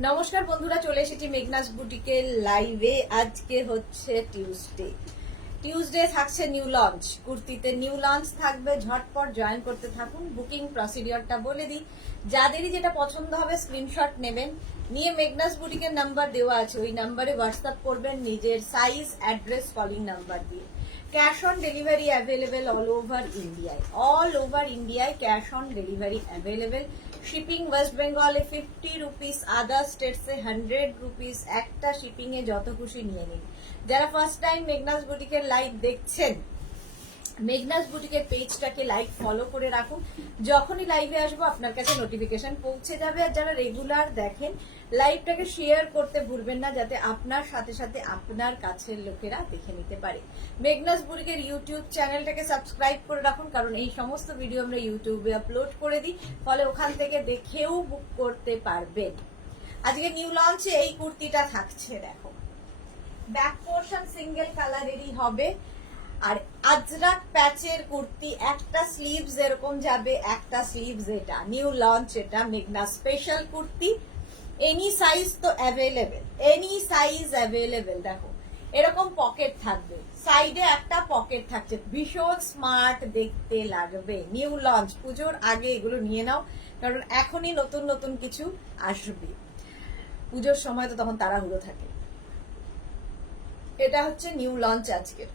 নমস্কার বন্ধুরা, চলে এসেছি মেঘনাস বুটিকের লাইভে। আজকে হচ্ছে টিউসডে থাকছে নিউ লঞ্চ, কুর্তিতে নিউ লঞ্চ থাকবে। ঝটপট জয়েন করতে থাকুন। বুকিং প্রসিডিওরটা বলে দিই, যাদেরই যেটা পছন্দ হবে স্ক্রিনশট নেবেন, নিয়ে মেঘনাস বুটিকের নাম্বার দেওয়া আছে, ওই নাম্বারে হোয়াটসঅ্যাপ করবেন নিজের সাইজ, অ্যাড্রেস, কলিং নাম্বার দিয়ে। Cash on delivery available all over ইন্ডিয়ায় cash on delivery available. Shipping West বেঙ্গলে 50 রুপিস, আদার স্টেটসে 100 রুপিস। একটা শিপিং এ যত খুশি নিয়ে নিন। যারা ফার্স্ট টাইম মেঘনাস বুটিকের লাইভ দেখছেন, মেঘনাস বুটিকের পেজটাকে লাইক ফলো করে রাখুন। যখনই লাইভে আসবো আপনার কাছে নোটিফিকেশন পৌঁছে যাবে। আর যারা রেগুলার দেখেন, লাইভটাকে শেয়ার করতে ভুলবেন না, যাতে আপনার সাথে সাথে আপনার কাছের লোকেরা দেখে নিতে পারে। মেঘনাস বুটিকের ইউটিউব চ্যানেলটাকে সাবস্ক্রাইব করে রাখুন, কারণ এই সমস্ত ভিডিও আমরা ইউটিউবে আপলোড করে দিই, ফলে ওখান থেকে দেখেও বুক করতে পারবেন। আজকে নিউ লঞ্চে এই কুর্তিটা থাকছে, দেখো ব্যাক পোর্শন সিঙ্গেল কালারেরই হবে। আর আজরাক প্যাচের কুর্তি, একটা স্লিভস এরকম যাবে, একটা স্লিভস এটা নিউ লঞ্চ, এটা মেঘনা স্পেশাল কুর্তি। এনি সাইজ তো অ্যাভেলেবেল, এনি সাইজ অ্যাভেলেবেল। দেখো এরকম পকেট থাকবে, সাইডে একটা পকেট থাকছে, ভীষণ স্মার্ট দেখতে লাগবে। নিউ লঞ্চ, পুজোর আগে এগুলো নিয়ে নাও, কারণ এখনই নতুন নতুন কিছু আসবে। পুজোর সময় তো তখন তাড়াহুড়ো থাকে। এটা হচ্ছে নিউ লঞ্চ আজকের।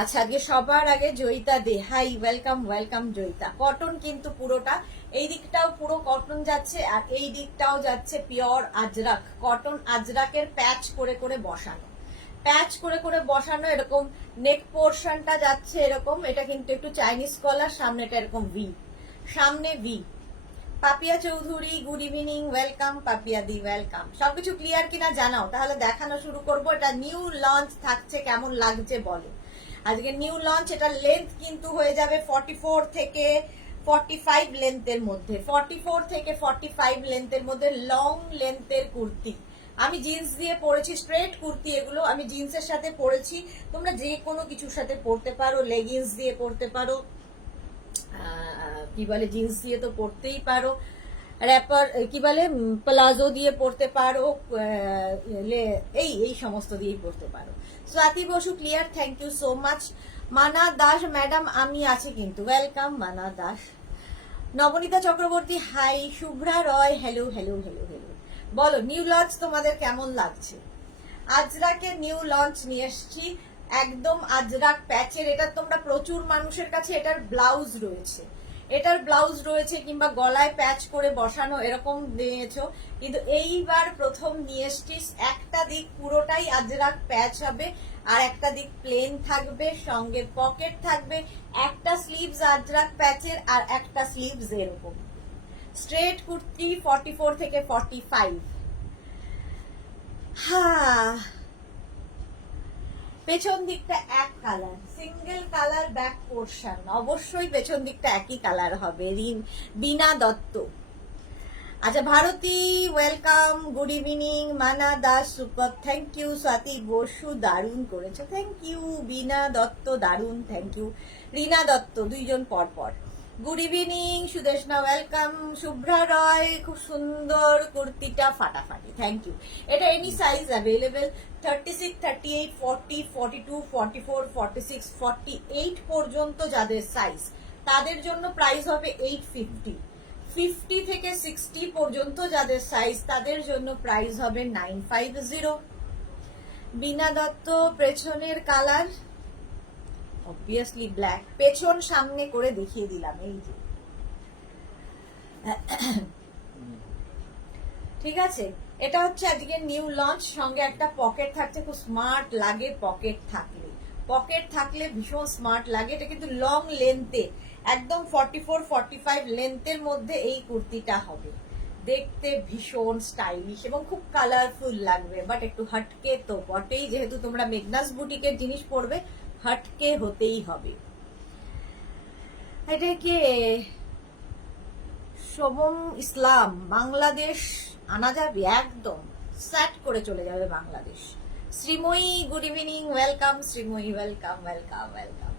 আচ্ছা, আগে সবার আগে Jayita De, hi, welcome welcome Jayita. Cotton কিন্তু পুরোটা, এই দিকটাও পুরো কটন যাচ্ছে, আর এই দিকটাও যাচ্ছে পিওর আজরাক। কটন আজরাকের প্যাচ করে করে বসানো, প্যাচ করে করে বসানো। এরকম নেক পোর্শনটা যাচ্ছে এরকম, এটা কিন্তু একটু চাইনিজ কলার, সামনেটা এরকম ভি, সামনে V. Papiya Chowdhury, good evening, welcome. Papiya di, welcome. সবকিছু ক্লিয়ার কিনা জানাও, তাহলে দেখানো শুরু করবো। এটা নিউ লঞ্চ থাকছে, কেমন লাগছে বলো। আজকে নিউ লঞ্চ, এটা লেন্থ কিন্তু হয়ে যাবে 44 থেকে 45 লেন্থের মধ্যে, 44 থেকে 45 লেন্থের মধ্যে লং লেন্থের কুর্তি। আমি জিন্স দিয়ে পরেছি, স্ট্রেট কুর্তি এগুলো, আমি জিন্সের সাথে পরেছি। তোমরা যে কোনো কিছুর সাথে পরতে পারো, লেগিংস দিয়ে পরতে পারো, কি বলে জিন্স দিয়ে তো পরতেই পারো, র্যাপার কি বলে প্লাজো দিয়ে পরতে পারো, এই এই সমস্ত দিয়েই পরতে পারো। Swati Basu, clear, thank you so much. Mana Das madam, আমি আছি কিন্তু, welcome Mana Das. Nabanita Chakraborty, hi. Shubhra Roy, hello hello hello hello. বলো নিউ লঞ্চ তোমাদের কেমন লাগছে। আজরাকে নিউ লঞ্চ নিয়ে এসছি, একদম আজরাক প্যাচের। এটা তোমরা প্রচুর মানুষের কাছে এটার ব্লাউজ রয়েছে, এটার ব্লাউজ রয়েছে, কিংবা গলায় প্যাচ করে বসানো এরকম দিয়েছো, কিন্তু এইবার প্রথম নিয়ে এসছি। একটা দিক পুরোটাই আজরাক প্যাচ হবে, আর একটা দিক প্লেন থাকবে, সঙ্গে পকেট থাকবে। একটা স্লিভস আজরাক প্যাচের, আর একটা স্লিভস এরকম। স্ট্রেট কুর্তি 44 থেকে 45। হ্যাঁ, পেছন দিকটা এক colour, single colour back portion, অবশ্যই পেছন দিকটা একই কালার হবে। বিনা দত্ত। আচ্ছা, Bharati, welcome, good evening. Mana Das, super, thank you. Swati Basu, দারুণ করেছো, থ্যাংক ইউ। বিনা দত্ত, দারুণ, থ্যাংক ইউ। রীনা দত্ত, দুইজন পর পর। Good evening Sudeshna, welcome. Shubhra Roy, খুব সুন্দর কুর্তিটা, ফাটাফাটি, থ্যাংক ইউ। এটা এনি সাইজ অ্যাভেলেবেল, 36, 38, 40, 42, 44, 46, 48 পর্যন্ত যাদের সাইজ, তাদের জন্য প্রাইস হবে 850। 50 থেকে 60 পর্যন্ত যাদের সাইজ, তাদের জন্য প্রাইস হবে 950। বিনা দত্ত, পেছনের কালার অবভিয়াসলি ব্ল্যাক, পেছন সামনে করে দেখিয়ে দিলাম, এই যে ঠিক আছে। এটা হচ্ছে আজকে নিউ লঞ্চ, সঙ্গে একটা পকেট থাকছে, খুব স্মার্ট লাগে পকেট থাকলে, পকেট থাকলে ভীষণ স্মার্ট লাগে। এটা কিন্তু লং লেন্থে, একদম 44, 45 লেন্থের মধ্যে এই কুর্তিটা হবে। দেখতে ভীষণ স্টাইলিশ এবং খুব কালারফুল লাগবে, বাট একটু হটকে তো বটেই, যেহেতু তোমরা মেঘনাস বুটিকের জিনিস পরবে, হটকে হতেই হবে। এটা কে? শোভম ইসলাম, বাংলাদেশ আনা যাবে, একদম সেট করে চলে যাবে Bangladesh. Shreemoyee, good evening, welcome. Shreemoyee, welcome welcome welcome.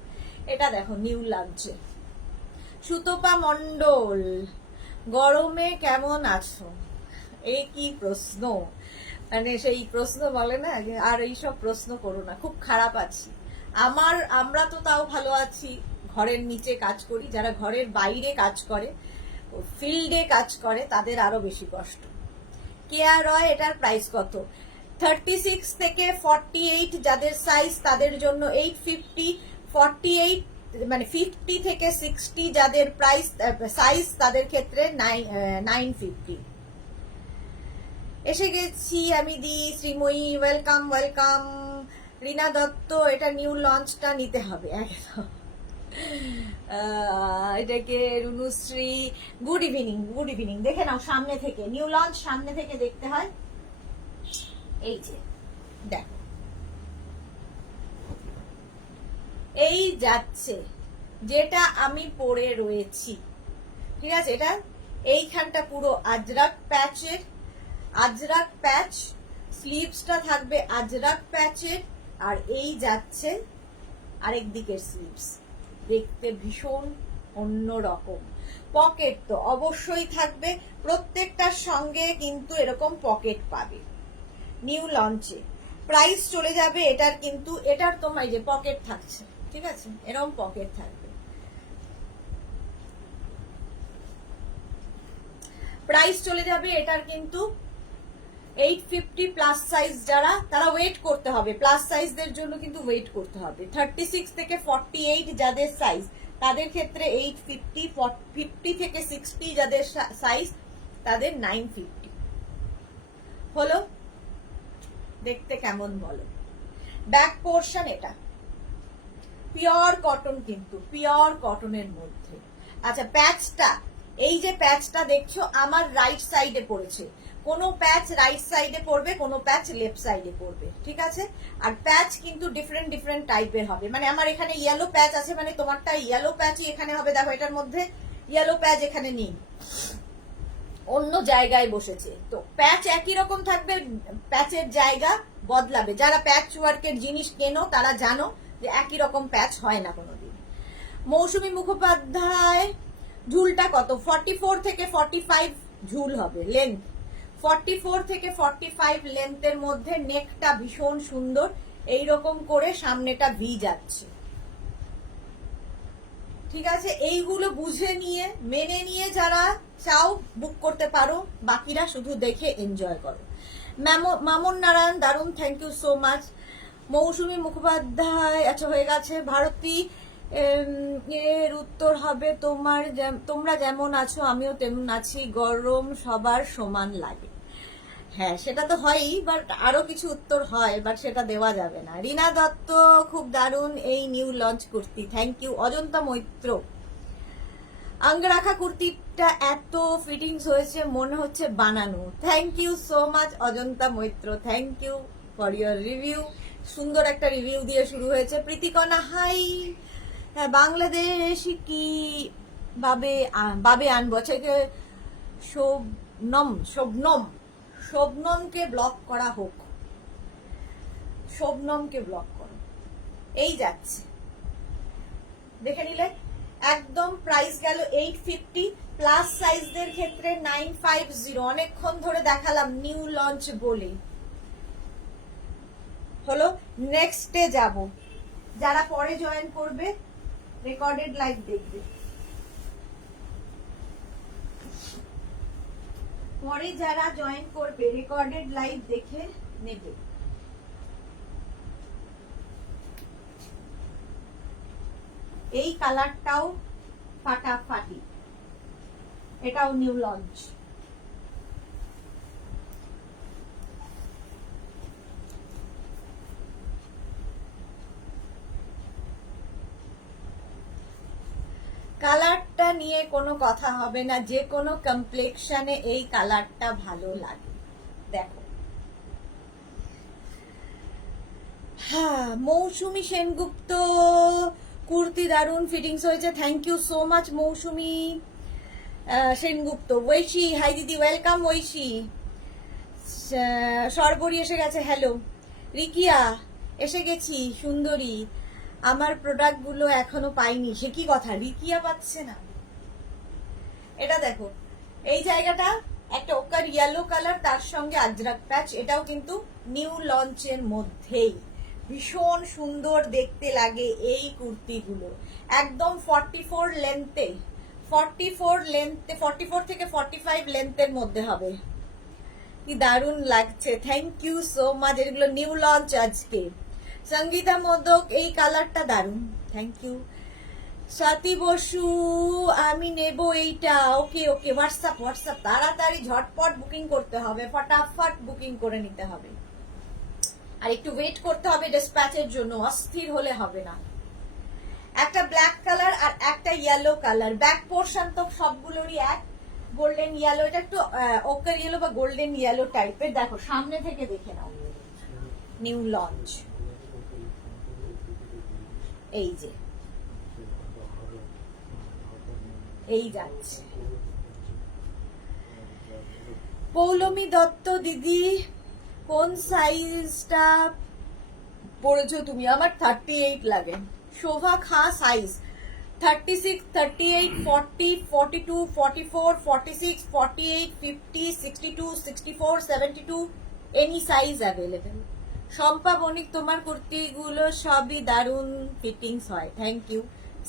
এটা দেখো নিউ লাগছে। সুতপা মন্ডল, গরমে কেমন আছো? এই কি প্রশ্ন, মানে সেই প্রশ্ন বলে না, আর এইসব প্রশ্ন করো না, খুব খারাপ আছি। আমরা তো তাও ভালো আছি, ঘরের নিচে কাজ করি, যারা ঘরের বাইরে কাজ করে, ফিল্ডে কাজ করে, তাদের আরো বেশি কষ্ট। কেয়া রয়, এটার প্রাইস কত? 36 থেকে 48 যাদের সাইজ তাদের জন্য 850, 48 মানে 50 থেকে 60 যাদের প্রাইস সাইজ তাদের ক্ষেত্রে 950। এসে গেছি আমি দি শ্রীময়ী, ওয়েলকাম ওয়েলকাম। রিনা দত্ত, এটা নিউ লঞ্চটা নিতে হবে একদম। এটাকে রুনুশ্রী, গুড ইভিনিং, গুড ইভিনিং। দেখে নাও সামনে থেকে, নিউ লঞ্চ সামনে থেকে দেখতে হয়। এই যে দেখো, এই যাচ্ছে যেটা আমি পরে রয়েছি, ঠিক আছে? এটা এইখানটা পুরো আজরাক প্যাচের, আজরাক প্যাচ, স্লিভসটা থাকবে আজরাক প্যাচের, আর এই যাচ্ছে আরেক দিকের স্লিভস, দেখতে ভীষণ অন্যরকম। পকেট তো অবশ্যই থাকবে, প্রত্যেকটার সঙ্গে কিন্তু এরকম পকেট পাবে নিউ লঞ্চে। প্রাইস চলে যাবে এটার, কিন্তু এটার তোমার যে পকেট থাকছে, ঠিক আছে, এরকম পকেট থাকবে। প্রাইস চলে যাবে এটার কিন্তু 850 প্লাস সাইজ, যারা তারা ওয়েট করতে হবে, প্লাস সাইজদের জন্য কিন্তু ওয়েট করতে হবে। 36 থেকে 48 যাদের সাইজ তাদের ক্ষেত্রে 850, 50 থেকে 60 যাদের সাইজ তাদের 950। হলো? দেখতে কেমন বলো? ব্যাক পোর্শন এটা পিওর কটন, কিন্তু পিওর কটনের মধ্যে। আচ্ছা, প্যাচটা, এই যে প্যাচটা দেখছো আমার রাইট সাইডে পড়েছে, কোনো প্যাচ রাইট সাইডে পড়বে, কোনো প্যাচ লেফট সাইডে পড়বে, ঠিক আছে? আর প্যাচ কিন্তু ডিফারেন্ট ডিফারেন্ট টাইপের হবে, মানে আমার এখানে ইয়েলো প্যাচ আছে, মানে তোমারটা ইয়েলো প্যাচই এখানে হবে। দেখো এটার মধ্যে ইয়েলো প্যাচ এখানে নেই, অন্য জায়গায় বসেছে। তো প্যাচ একই রকম থাকবে, প্যাচের জায়গা বদলাবে। যারা প্যাচ ওয়ার্কের জিনিস কেনো তারা জানো যে একই রকম প্যাচ হয় না কোনোদিন। মৌসুমী মুখোপাধ্যায়, ঝুলটা কত? 44 থেকে 45 ঝুল হবে, লেন্থ 44 থেকে 45 লেন্থের মধ্যে। নেকটা ভীষণ সুন্দর, এইরকম করে সামনেটা ভি যাচ্ছে, ঠিক আছে? এইগুলো বুঝে নিয়ে মেনে নিয়ে যারা চাও বুক করতে পারো, বাকিরা শুধু দেখে এনজয় করো। মামুন নারায়ণ, দারুণ, থ্যাংক ইউ সো মাচ। মৌসুমী মুখোপাধ্যায়, আচ্ছা হয়ে গেছে। ভারতী, এর উত্তর হবে তোমরা যেমন আছো আমিও তেমন আছি, গরম সবার সমান লাগে। হ্যাঁ, সেটা তো হয়ই, বাট আরো কিছু উত্তর হয়, বাট সেটা দেওয়া যাবে না। রিনা দত্ত, খুব দারুণ এই new launch kurti, thank you. Ajanta Maitra, angrakha কুর্তিটা এত ফিটিংস হয়েছে মনে হচ্ছে বানানো, thank you so much Ajanta Maitra, thank you for your review. সুন্দর একটা রিভিউ দিয়ে শুরু হয়েছে। প্রীতিকণা, হাই। হ্যাঁ, বাংলাদেশি কি বাবে আনবো? আচ্ছা, শোভনমকে ব্লক করা হোক, শোভনমকে ব্লক করো। এই যাচ্ছে, দেখে নিলে একদম। প্রাইস গেল 850, প্লাস সাইজদের ক্ষেত্রে 950। অনেকক্ষণ ধরে দেখালাম নিউ লঞ্চ বলে। হলো, নেক্সটে যাব। যারা পরে জয়েন করবে রেকর্ডেড লাইভ দেখবে, পরে যারা জয়েন করবে রেকর্ডেড লাইভ দেখে নেবে। এই কালারটাও ফাটাফাটি, এটাও নিউ লঞ্চ। কালারটা নিয়ে কোনো কথা হবে না, যে কোনো কমপ্লেক্সনে এই কালারটা ভালো লাগে। দেখো, হ্যাঁ, মৌসুমী সেনগুপ্ত, কুর্তি দারুণ ফিটিংস হয়েছে, thank you so much Mousumi Sengupta. Oishi, hi দিদি, ওয়েলকাম ঐশী। সর্বরী এসে গেছে, হ্যালো। রিকিয়া, এসে গেছি সুন্দরী, আমার প্রোডাক্টগুলো এখনো পাইনি। সে কি কথা, রিকিয়া পাচ্ছে না? এটা দেখো, এই জায়গাটা একটা ওকার ইয়েলো কালার, তার সঙ্গে আজরাক প্যাচ, এটাও কিন্তু নিউ লঞ্চের মধ্যেই। ভীষণ সুন্দর দেখতে লাগে এই কুর্তিগুলো, একদম 44 লেন্থে, 44 থেকে 45 লেন্থের মধ্যে হবে। কি দারুণ লাগছে, থ্যাংক ইউ সো মাচ। এগুলো নিউ লঞ্চ আজকে। সঙ্গীতা মোদক, এই কালারটা দারুণ, থ্যাংক ইউ। স্বাতি বসু, আমি নেব এইটা। ওকে ওকে, হোয়াটসঅ্যাপ তাড়াতাড়ি ঝটপট বুকিং করতে হবে, ফটাফট বুকিং করে নিতে হবে, আর একটু ওয়েট করতে হবে ডিসপ্যাচের জন্য, অস্থির হলে হবে না। একটা ব্ল্যাক কালার আর একটা ইয়েলো কালার, ব্যাক পোর্শন তো সবগুলোরই এক, গোল্ডেন ইয়েলো, এটা একটু ওকার ইয়েলো বা গোল্ডেন ইয়েলো টাইপের। দেখো সামনে থেকে দেখে নাও, নিউ লঞ্চ, এই যে এই যাচ্ছে। পৌলমী দত্ত দিদি, কোন সাইজটা পড়েছো তুমি? আমার 38 লাগে। শোভা Khan size 36, 38, 40, 42, 44, 46, 48, 50, 62, 64, 72, any size available. Shampa বণিক, তোমার কুর্তিগুলো সবই দারুণ ফিটিংস হয়, থ্যাংক ইউ।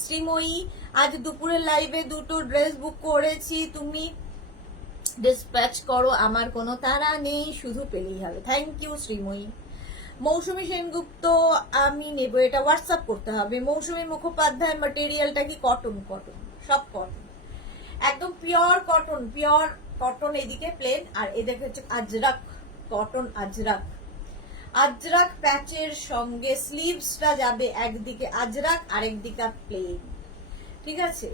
শ্রীময়ী, আজ দুপুরের লাইভে দুটো ড্রেস বুক করেছি, তুমি ডিসপ্যাচ করো, আমার কোনো তাড়া নেই, শুধু পেলেই হবে, থ্যাংক ইউ শ্রীময়ী। মৌসুমী সেনগুপ্ত, আমি নেব, এটা হোয়াটসঅ্যাপ করতে হবে। মৌসুমী মুখোপাধ্যায়, ম্যাটেরিয়ালটা কি কটন? কটন, সব কটন, একদম পিওর কটন, পিওর কটন। এইদিকে প্লেন, আর এদিকে হচ্ছে আজরাক কটন, আজরাক, আজরাক প্যাচের সঙ্গে স্লিভসটা যাবে একদিকে আজরাক, আরেকদিকে প্লেন, ঠিক আছে।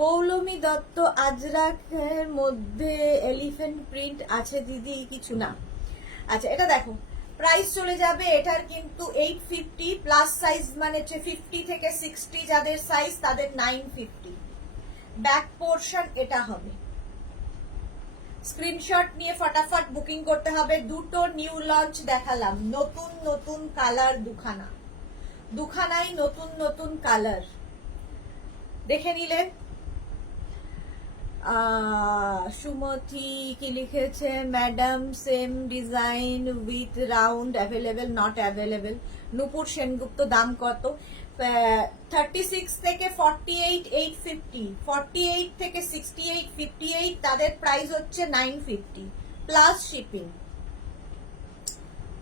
পৌলমী দত্ত, আজরাকের মধ্যে এলিফ্যান্ট প্রিন্ট আছে দিদি? কিছু না। আচ্ছা, এটা দেখো, প্রাইস চলে যাবে এটার কিন্তু 850, প্লাস সাইজ মানে 50 থেকে 60 যাদের সাইজ তাদের 950। ব্যাক পোর্শন এটা হবে। স্ক্রিনশট নিয়ে ফটাফট বুকিং করতে হবে। দুটো নিউ লঞ্চ দেখালাম, নতুন নতুন কালার, দুখানাই নতুন নতুন কালার, দেখে নিলে। সুমতি কি লিখেছে? Madam same design with round available, not available. Nupur Sengupta, দাম কত? 36 থেকে 48 850, 48 থেকে 68 58, তাদের প্রাইস হচ্ছে 950 প্লাস শিপিং।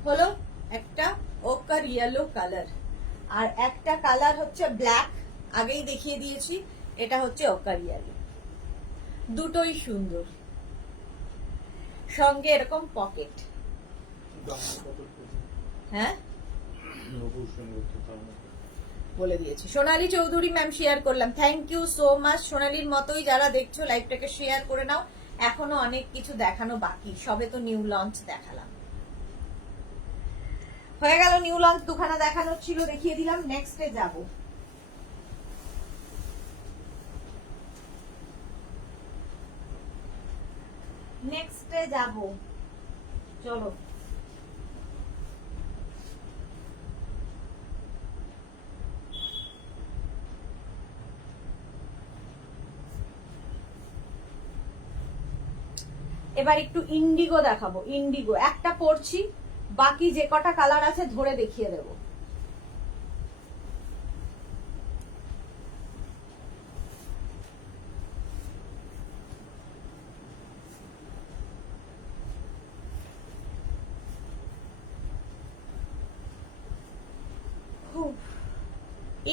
হলো একটা ওকার ইয়েলো কালার, আর একটা কালার হচ্ছে ব্ল্যাক, আগেই দেখিয়ে দিয়েছি, এটা হচ্ছে ওকার ইয়েলো। দুটোই সুন্দর, সঙ্গে এরকম পকেট। হ্যাঁ বলে দিয়েছি। সোনালী চৌধুরী ম্যাম, শেয়ার করলাম, থ্যাংক ইউ সো মাচ। সোনালীর মতোই যারা দেখছো লাইভটাকে শেয়ার করে নাও, এখনো অনেক কিছু দেখানো বাকি, সবে তো নিউ লঞ্চ দেখালাম। হয়ে গেল নিউ লঞ্চ, দুখানা দেখানোর ছিল, দেখিয়ে দিলাম। নেক্সটে যাব। নেক্সটে যাব, চলো। এবার একটু ইন্ডিগো দেখাবো। ইন্ডিগো একটা পরছি, বাকি যে কটা কালার আছে ধরে দেখিয়ে দেবো।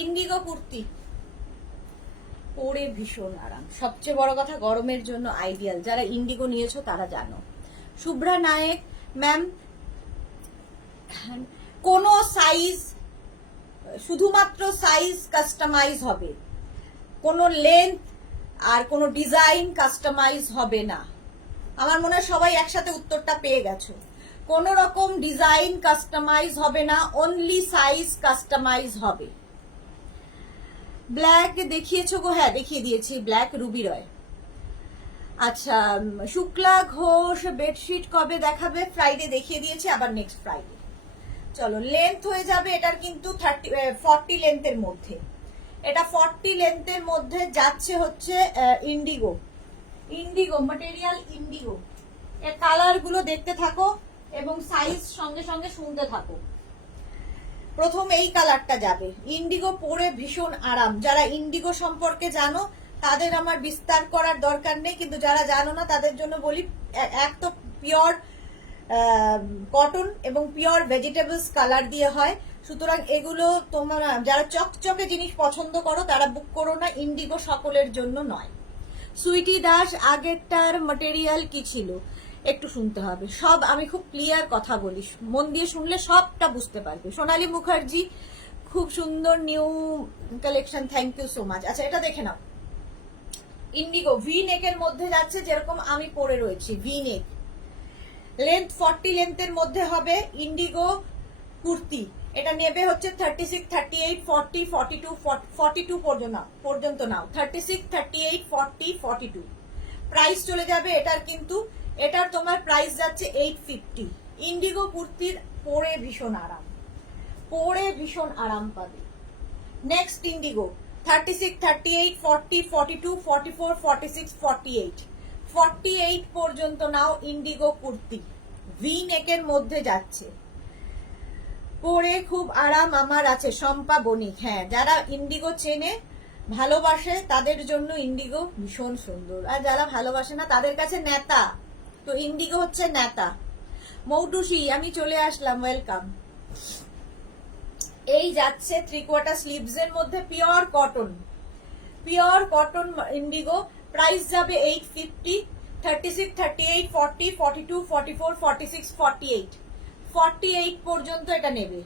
ইন্ডিগো কুর্তি পরে ভীষণ আরাম, সবচেয়ে বড় কথা গরমের জন্য আইডিয়াল। যারা ইন্ডিগো নিয়েছো তারা জানো। শুভ্রা নায়েক ম্যাম, কোন সাইজ, শুধুমাত্র সাইজ কাস্টমাইজ হবে, কোনো লেন্থ আর কোনো ডিজাইন কাস্টমাইজ হবে না। আমার মনে হয় সবাই একসাথে উত্তরটা পেয়ে গেছো। কোন রকম ডিজাইন কাস্টমাইজ হবে না, অনলি সাইজ কাস্টমাইজ হবে। ব্ল্যাক দেখিয়েছো গো? হ্যাঁ দেখিয়ে দিয়েছি, ব্ল্যাক রুবি রয়। আচ্ছা, শুক্লা ঘোষ বেডশিট কবে দেখাবে? ফ্রাইডে দেখিয়ে দিয়েছি, আবার নেক্সট ফ্রাইডে। চলো, লেন্থ হয়ে যাবে এটার কিন্তু 40 লেন্থের মধ্যে, এটা 40 লেন্থের মধ্যে যাচ্ছে হচ্ছে ইন্ডিগো, ইন্ডিগো ম্যাটেরিয়াল, ইন্ডিগো এর কালার গুলো দেখতে থাকো এবং সাইজ সঙ্গে সঙ্গে শুনতে থাকো। প্রথম এই কালারটা যাবে, ইন্ডিগো পরে ভীষণ আরাম। যারা ইন্ডিগো সম্পর্কে জানো তাদের আমার বিস্তার করার দরকার নেই, কিন্তু যারা জানো না তাদের জন্য বলি, এক তো পিওর কটন এবং পিওর ভেজিটেবলস কালার দিয়ে হয়, সুতরাং এগুলো তোমরা যারা চকচকে জিনিস পছন্দ করো তারা বুক করো না, ইন্ডিগো সকলের জন্য নয়। সুইটি দাস আগেরটার ম্যাটেরিয়াল কি ছিল একটু শুনতে হবে, সব আমি খুব ক্লিয়ার কথা বলি, মন দিয়ে শুনলে সবটা বুঝতে পারবে। সোনালী মুখার্জি খুব সুন্দর new collection, thank you so much. আচ্ছা এটা দেখে নাও, ইন্ডিগো ভি নেকের মধ্যে যাচ্ছে, যেরকম আমি পরে রয়েছি ভি নেক, লেন্থ 40 লেন্থের মধ্যে হবে, ইন্ডিগো কুর্তি। এটা নেবে হচ্ছে 36, 38, 40, 42, 42 পর্যন্ত নাও, 36, 38, 40, 42 প্রাইস চলে যাবে এটার। কিন্তু এটার তোমার প্রাইস যাচ্ছে 850। ইন্ডিগো কুর্তির পরে ভীষণ আরাম, পরে ভীষণ আরাম পাবে। নেক্সট ইন্ডিগো 36, 38, 40, 42, 44, 46, 48 48 পর্যন্ত নাও ইন্ডিগো কুর্তি, ভি নেকের মধ্যে যাচ্ছে, পরে খুব আরাম আমার আছে। শম্পা বণিক, হ্যাঁ যারা ইন্ডিগো চেনে ভালোবাসে তাদের জন্য ইন্ডিগো ভীষণ সুন্দর, আর যারা ভালোবাসে না তাদের কাছে নেতা, তো ইন্ডিগো হচ্ছে নেতা। মৌটুসি আমি চলে আসলাম, ওয়েলকাম। এই যাচ্ছে 3/4 স্লিভস এর মধ্যে পিওর কটন ইন্ডিগো, প্রাইস যাবে 850, 36, 38, 40, 42, 44, 46, 48 48 পর্যন্ত এটা নেবে,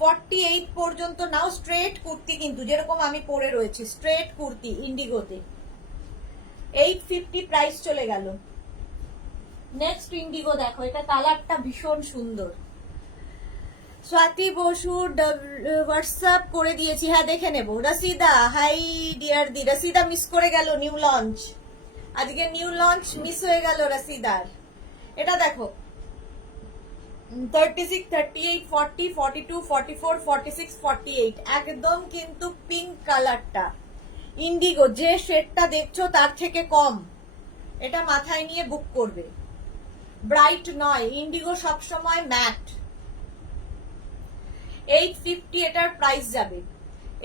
48 পর্যন্ত নাও। স্ট্রেট কুর্তি কিন্তু যেরকম আমি পরে রয়েছি, স্ট্রেট কুর্তি ইন্ডিগোতে 850 প্রাইস চলে গেল। নেক্সট ইন্ডিগো দেখো, এটা কালারটা ভীষণ সুন্দর। স্বাতি বসু হোয়াটসঅ্যাপ করে দিয়েছি, হ্যাঁ দেখে নেব। রসিদা, হাই ডিয়ার দি, রসিদা মিস করে গেল নিউ লঞ্চ, আজকে নিউ লঞ্চ মিস হয়ে গেল রসিদার। এটা দেখো 36, 38, 40, 42, 44, 46, 48 একদম কিন্তু পিঙ্ক কালারটা। ইন্ডিগো যে শেডটা দেখছো তার থেকে কম, এটা মাথায় নিয়ে বুক করবে, ব্রাইট নয়, ইন্ডিগো সবসময় ম্যাট। 850 এটার প্রাইস যাবে,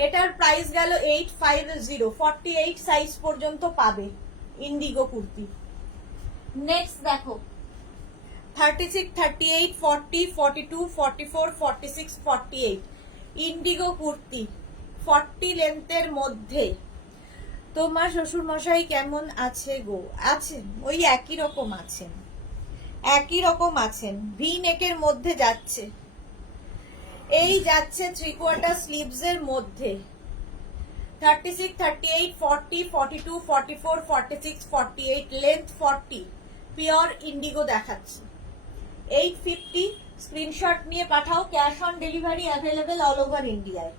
এটার প্রাইস গেল 850, 48 সাইজ পর্যন্ত পাবে ইন্ডিগো কুর্তি। নেক্সট দেখো 36, 38, 40, 42, 44, 46, 48 ইন্ডিগো কুর্তি 40 লেন্থের মধ্যে। তোমার শ্বশুর মশাই কেমন আছে গো? আছেন, ওই একই রকম আছেন, একই রকম আছেন। ভি নেকের মধ্যে যাচ্ছে, এই যাচ্ছে 3/4 স্লিভস এর মধ্যে 36, 38, 40, 42, 44, 46, 48 লেন্থ 40 পিওর ইন্ডিগো দেখাচ্ছে। 850 স্ক্রিনশট নিয়ে পাঠাও, cash on delivery available all over ইন্ডিয়ায়।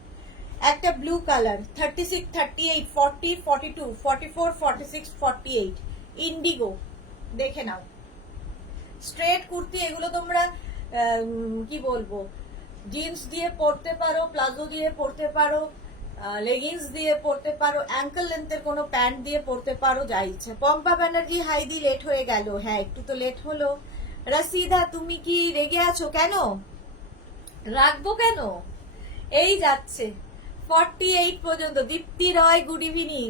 একটা ব্লু কালার 36, 38, 40, 42, 44, 46, 48 ইন্ডিগো দেখে নাও। স্ট্রেট কুর্তি এগুলো তোমরা কি বলবো, জিন্স দিয়ে পরতে পারো, প্লাজো দিয়ে পরতে পারো, লেগিংস দিয়ে পরতে পারো, অ্যাঙ্কেল লেন্থের কোনো প্যান্ট দিয়ে পরতে পারো, যা ইচ্ছে। পম্পা ব্যানার্জি হাইদি লেট হয়ে গেল, হ্যাঁ একটু তো লেট হলো। রসিদা তুমি কি রেগে আছো? কেন রাখবো, কেন? এই যাচ্ছে 48 পর্যন্ত। দীপ্তি রয় গুড ইভিনিং।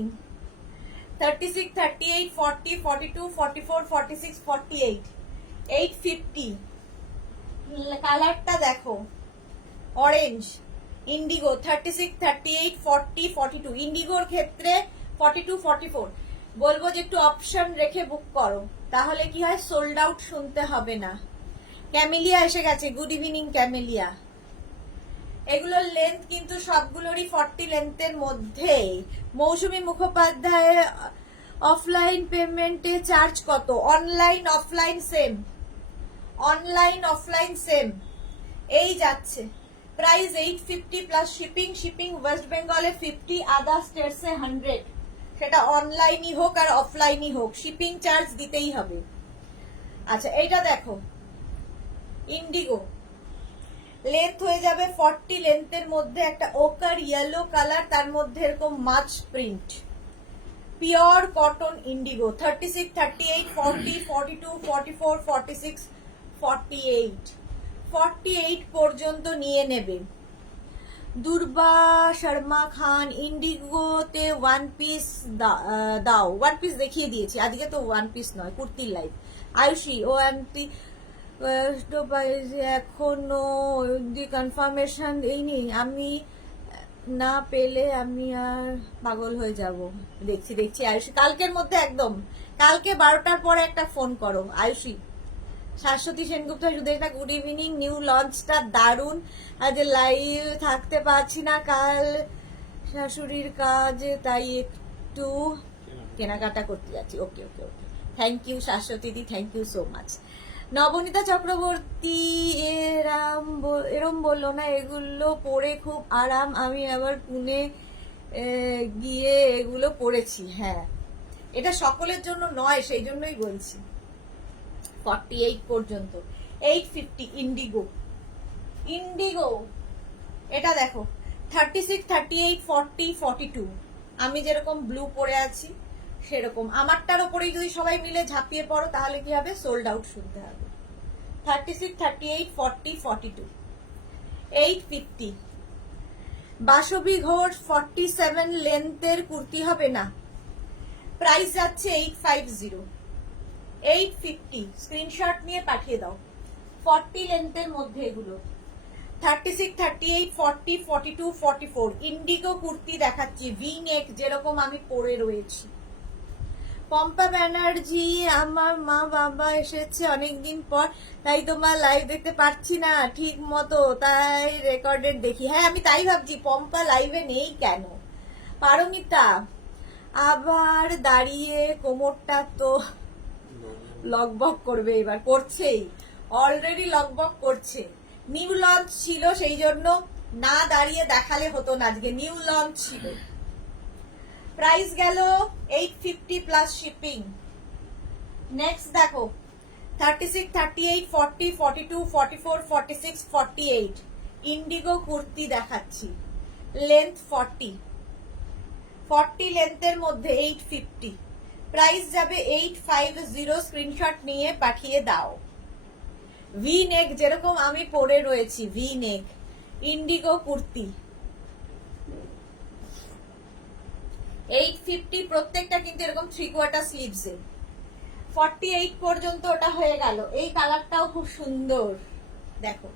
36, 38, 40, 42, 44, 46, 48 850 কালারটা দেখো, অরেঞ্জ ইন্ডিগো 36, 38, 40, 42 ইন্ডিগোর ক্ষেত্রে 42, 44 বলবো যে একটু অপশন রেখে বুক করো, তাহলে কি হয় সোল্ড আউট শুনতে হবে না। ক্যামেলিয়া এসে গেছে, গুড ইভিনিং ক্যামেলিয়া। এগুলোর লেন্থ কিন্তু সবগুলোরই 40 লেন্থের মধ্যে। মৌসুমী মুখোপাধ্যায় অফলাইন পেমেন্টে চার্জ কত? Online offline same, online offline same. এই যাচ্ছে প্রাইস 850 প্লাস শিপিং ওয়েস্ট বেঙ্গলে 50, আদার স্টেটসে 100, সেটা অনলাইনই হোক আর অফলাইনই হোক শিপিং চার্জ দিতেই হবে। আচ্ছা এইটা দেখো ইন্ডিগো, লেন্থ হয়ে যাবে 40 লেন্থের মধ্যে, একটা ওকার ইয়েলো কালার, তার মধ্যে এরকম মাছ প্রিন্ট, পিওর কটন ইন্ডিগো 36, 38, 40, 42, 44, 46, 48 48 পর্যন্ত নিয়ে নেবে। দুর্বা শর্মা খান, ইন্ডিগোতে ওয়ান পিস দাও। ওয়ান পিস দেখিয়ে দিয়েছি, আজকে তো ওয়ান পিস নয়, কুর্তির লাইভ। আয়ুষী ও আন্টি এখনো কনফার্মেশন এইনি, আমি না পেলে আমি আর পাগল হয়ে যাব। দেখছি দেখছি আয়ুষী, কালকের মধ্যে একদম, কালকে 12টার পরে একটা ফোন করো Ayushi. Shashwati Sengupta, Sudeshna good evening. New লঞ্চটা দারুণ, আজ লাইভ থাকতে পারছি না, কাল শাশুড়ির কাজে, তাই একটু কেনাকাটা করতে যাচ্ছি। Okay okay okay, thank you Shashwati di, thank you so much. Nabanita Chakraborty এরম বললো না, এগুলো পরে খুব আরাম, আমি আবার পুনে গিয়ে এগুলো পরেছি। হ্যাঁ, এটা সকলের জন্য নয়, সেই জন্যই বলছি। 48 পর্যন্ত 850 ইন্ডিগো। ইন্ডিগো এটা দেখো 36, 38, 40, 42। আমি যেরকম ব্লু পরে আছি সেরকম আমারটার ওপরেই যদি সবাই মিলে ঝাঁপিয়ে পড়ো তাহলে কি হবে, সোল্ড আউট শুনতে হবে। 36, 38, 40, 42 850। বাসবী ঘোষ 47 লেন্থের কুর্তি হবে না, প্রাইস যাচ্ছে 850। 850 স্ক্রিনশট নিয়ে পাঠিয়ে দাও। 40 লেন্থের মধ্যে এগুলো 36, 38, 40, 42, 44 ইন্ডিগো কুর্তি দেখাচ্ছি, ভি নেক যেরকম আমি পরে রয়েছি। পম্পা ব্যানার্জি, আমার মা বাবা এসেছে অনেকদিন পর, তাই তোমার লাইভ দেখতে পাচ্ছি না ঠিক মতো, তাই রেকর্ডেড দেখি। হ্যাঁ, আমি তাই ভাবছি পম্পা লাইভে নেই কেন। পারমিতা, আবার দাঁড়িয়ে কোমরটা তো লকবক করবে, এবার করছেই, অলরেডি লকবক করছে। নিউ লঞ্চ ছিল সেই জন্য না দাঁড়িয়ে দেখালে হতো না, আজকে নিউ লঞ্চ ছিল। প্রাইস গেল 850 প্লাস শিপিং। নেক্সট দেখো 36, 38, 40, 42, 44, 46, 48 ইন্ডিগো কুর্তি দেখাচ্ছি, লেন্থ 40 লেন্থের মধ্যে 850, প্রাইস যাবে 850। স্ক্রিনশট নিয়ে পাঠিয়ে দাও। ভি নেক যেরকম আমি পরে রয়েছি, ভি নেক ইন্ডিগো কুর্তি 850, প্রত্যেকটা কিন্তু এরকম 3/4 স্লিভস এ। 48 পর্যন্ত ওটা হয়ে গেল। এই কালারটাও খুব সুন্দর, দেখো